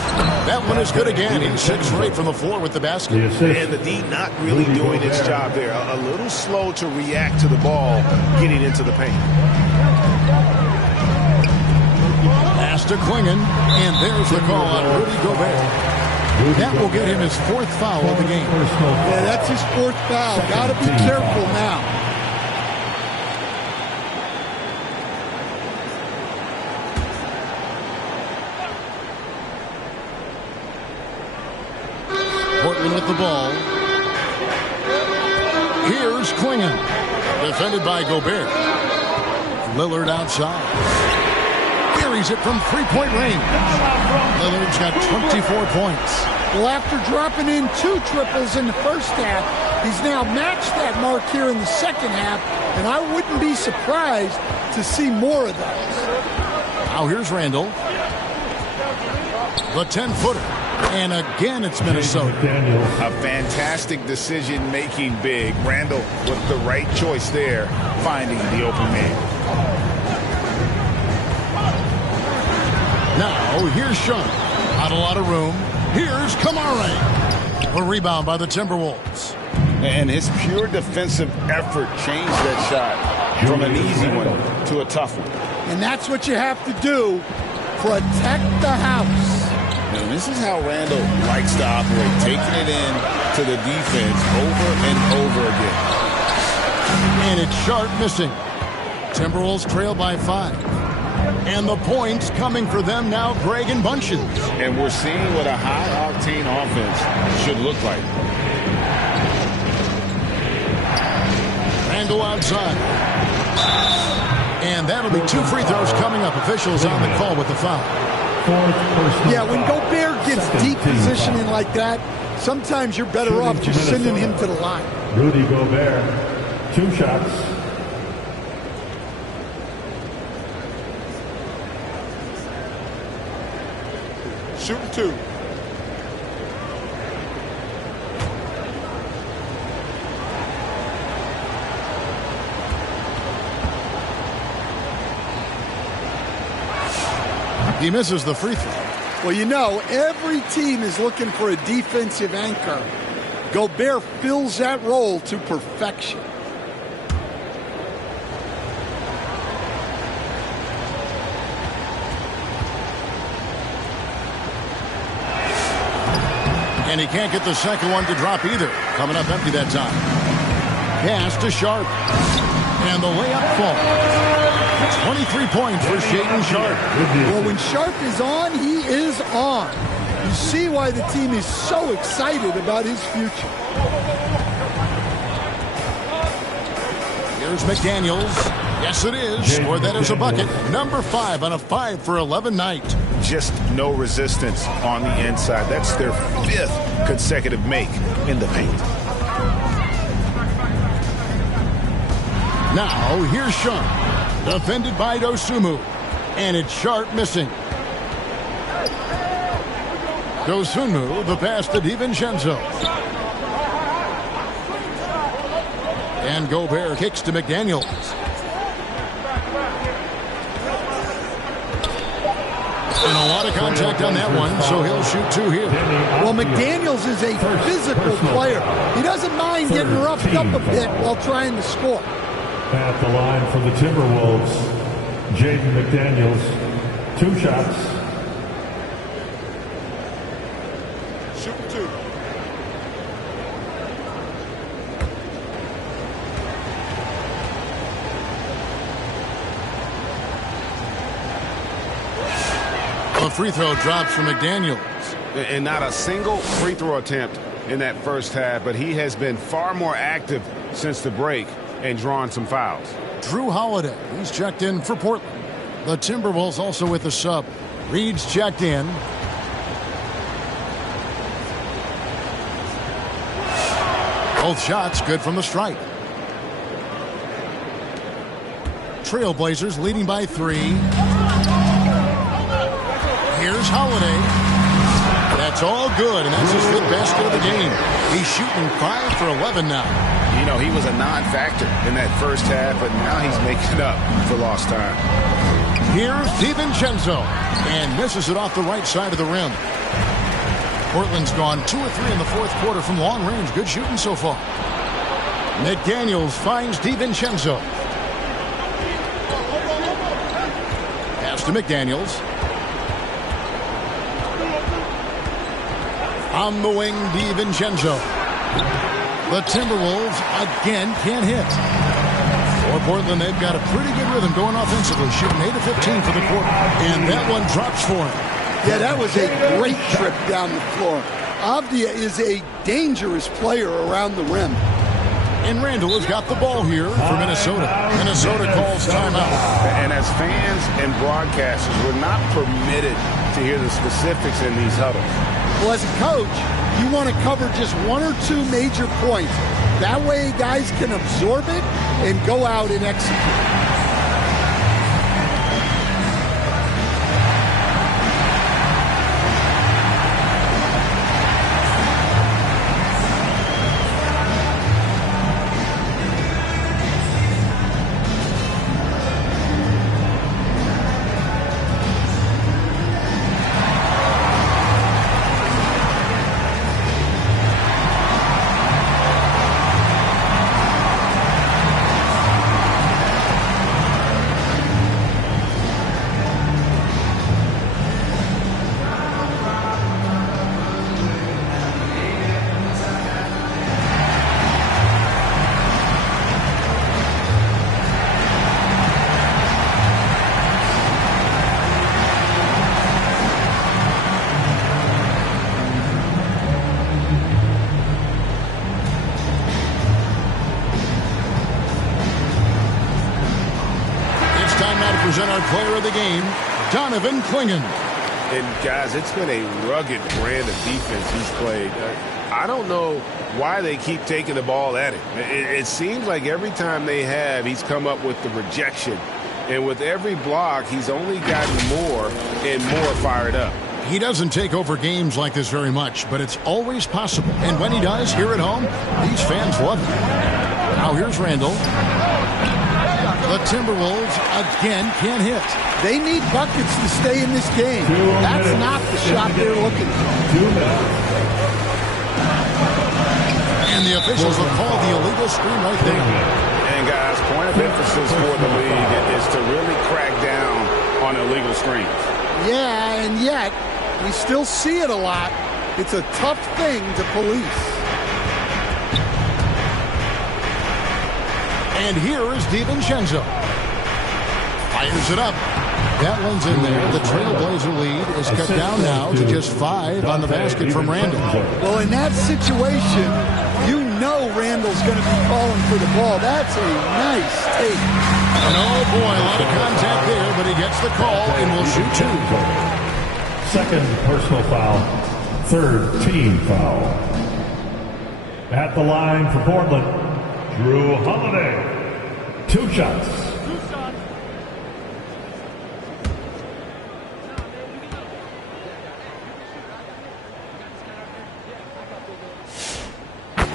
That one is good again. He's 6 straight from the floor with the basket. And the D not really doing its job there. A little slow to react to the ball getting into the paint. Pass to Klingon. And there's the call on Rudy Gobert. That will get him his 4th foul of the game. Yeah, that's his 4th foul. Got to be careful now. Portland with the ball. Here's Klingon. Defended by Gobert. Lillard outside. Carries it from 3-point range. Lillard's got 24 points. Well, after dropping in 2 triples in the first half, he's now matched that mark here in the second half, and I wouldn't be surprised to see more of those. Now here's Randall. The 10-footer. And again, it's Minnesota. A fantastic decision-making big. Randall with the right choice there, finding the open man. Now, here's Sean. Not a lot of room. Here's Kamare. A rebound by the Timberwolves. And his pure defensive effort changed that shot from an easy one to a tough one. And that's what you have to do. Protect the house. And this is how Randall likes to operate, taking it in to the defense over and over again. And it's Sharp missing. Timberwolves trail by 5. And the points coming for them now, Greg and Bunches. And we're seeing what a high-octane offense should look like. Randall outside. And that'll be 2 free throws coming up. Officials on the call with the foul. Yeah, when Gobert gets deep positioning like that, sometimes you're better off just sending him to the line. Rudy Gobert, 2 shots. Shooting 2. He misses the free throw. Well, you know, every team is looking for a defensive anchor. Gobert fills that role to perfection. And he can't get the second one to drop either. Coming up empty that time. Pass to Sharp. And the layup falls. 23 points for Shaedon Sharp. Well, when Sharp is on, he is on. You see why the team is so excited about his future. Here's McDaniels. Yes, it is. Or that is a bucket. Number 5 on a 5 for 11 night. Just no resistance on the inside. That's their 5th consecutive make in the paint. Now, here's Sean. Defended by Dosunmu. And it's Sharp missing. Dosunu, the pass to DiVincenzo. And Gobert kicks to McDaniels. And a lot of contact on that one, so he'll shoot 2 here. Well, McDaniels is a physical player. He doesn't mind getting roughed up a bit while trying to score. At the line for the Timberwolves, Jaden McDaniels, 2 shots. Shoot 2. A free throw drops for McDaniels. And not a single free throw attempt in that first half, but he has been far more active since the break and drawn some fouls. Drew Holiday, he's checked in for Portland. The Timberwolves also with the sub. Reed's checked in. Both shots good from the stripe. Trailblazers leading by 3. Here's Holiday. That's all good, and that's his 5th basket of the game. He's shooting 5 for 11 now. You know, he was a non-factor in that first half, but now he's making up for lost time. Here's DiVincenzo, and misses it off the right side of the rim. Portland's gone 2 of 3 in the 4th quarter from long range. Good shooting so far. McDaniels finds DiVincenzo. Pass to McDaniels. On the wing, DiVincenzo. The Timberwolves again can't hit. For Portland, they've got a pretty good rhythm going offensively, shooting 8 of 15 for the quarter. And that one drops for him. Yeah, that was a great trip down the floor. Avdia is a dangerous player around the rim. And Randall has got the ball here for Minnesota. Minnesota calls timeout. And as fans and broadcasters, we're not permitted to hear the specifics in these huddles. Well, as a coach, you want to cover just 1 or 2 major points. That way guys can absorb it and go out and execute. Present our player of the game, Donovan Clingan. And guys, it's been a rugged brand of defense he's played. I don't know why they keep taking the ball at him. It seems like every time they have, he's come up with the rejection. And with every block, he's only gotten more and more fired up. He doesn't take over games like this very much, but it's always possible. And when he does, here at home, these fans love it. Now here's Randall. The Timberwolves again can't hit. They need buckets to stay in this game. That's not the shot they're looking for. And the officials will call the illegal screen right there. And guys, point of emphasis for the league is to really crack down on illegal screens. Yeah, and yet we still see it a lot. It's a tough thing to police. And here is DiVincenzo. Fires it up. That one's in there. The Trailblazer lead is cut down now to just 5 on the basket from Randall. Well, in that situation, you know Randall's going to be calling for the ball. That's a nice take. And oh boy, a lot of contact there, but he gets the call and will shoot 2. Second personal foul. Third team foul. At the line for Portland, Drew Holiday. 2 shots.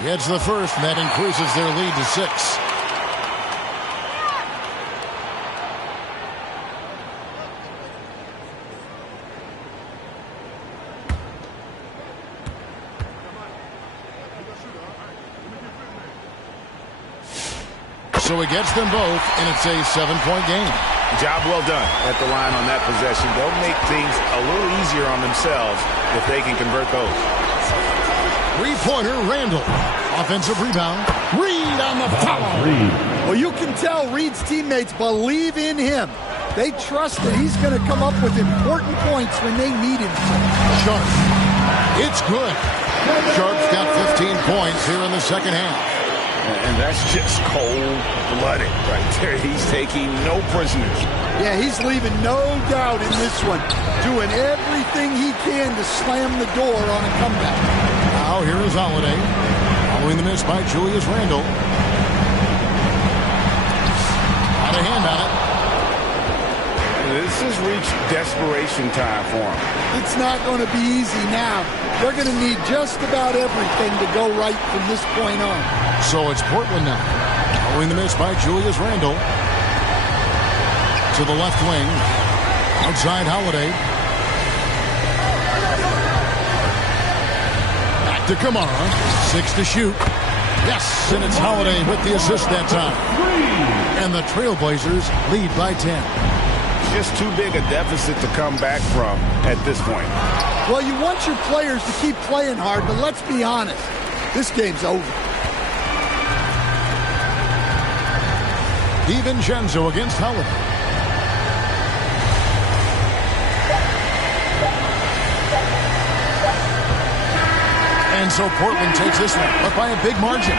gets the first, and that increases their lead to 6. So he gets them both, and it's a 7-point game. Job well done at the line on that possession. They'll make things a little easier on themselves if they can convert those. Three-pointer, Randall. Offensive rebound. Reed on the foul. Well, you can tell Reed's teammates believe in him. They trust that he's going to come up with important points when they need him to. Sharp. It's good. Sharp's got 15 points here in the second half. And that's just cold-blooded right there. He's taking no prisoners. Yeah, he's leaving no doubt in this one. Doing everything he can to slam the door on a comeback. Now here is Holiday. Following the miss by Julius Randle. Got a hand on it. This has reached desperation time for him. It's not going to be easy now. They're going to need just about everything to go right from this point on. So it's Portland now. Following the miss by Julius Randle. To the left wing. Outside Holiday. Back to Kamara. 6 to shoot. Yes, and it's Holiday with the assist that time. And the Trailblazers lead by 10. Just too big a deficit to come back from at this point. Well, you want your players to keep playing hard, but let's be honest. This game's over. DiVincenzo against Holiday. And so Portland takes this one, but by a big margin.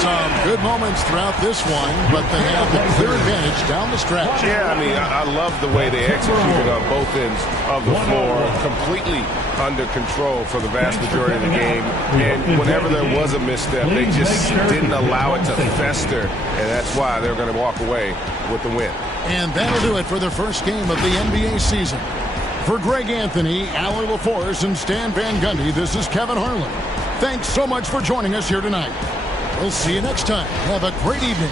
Some good moments throughout this one, but they have the clear advantage down the stretch. Yeah, I mean, I love the way they executed on both ends of the floor. Completely under control for the vast majority of the game. And whenever there was a misstep, they just didn't allow it to fester. And that's why they're going to walk away with the win. And that'll do it for the first game of the NBA season. For Greg Anthony, Alan LaForce, and Stan Van Gundy, this is Kevin Harlan. Thanks so much for joining us here tonight. We'll see you next time. Have a great evening.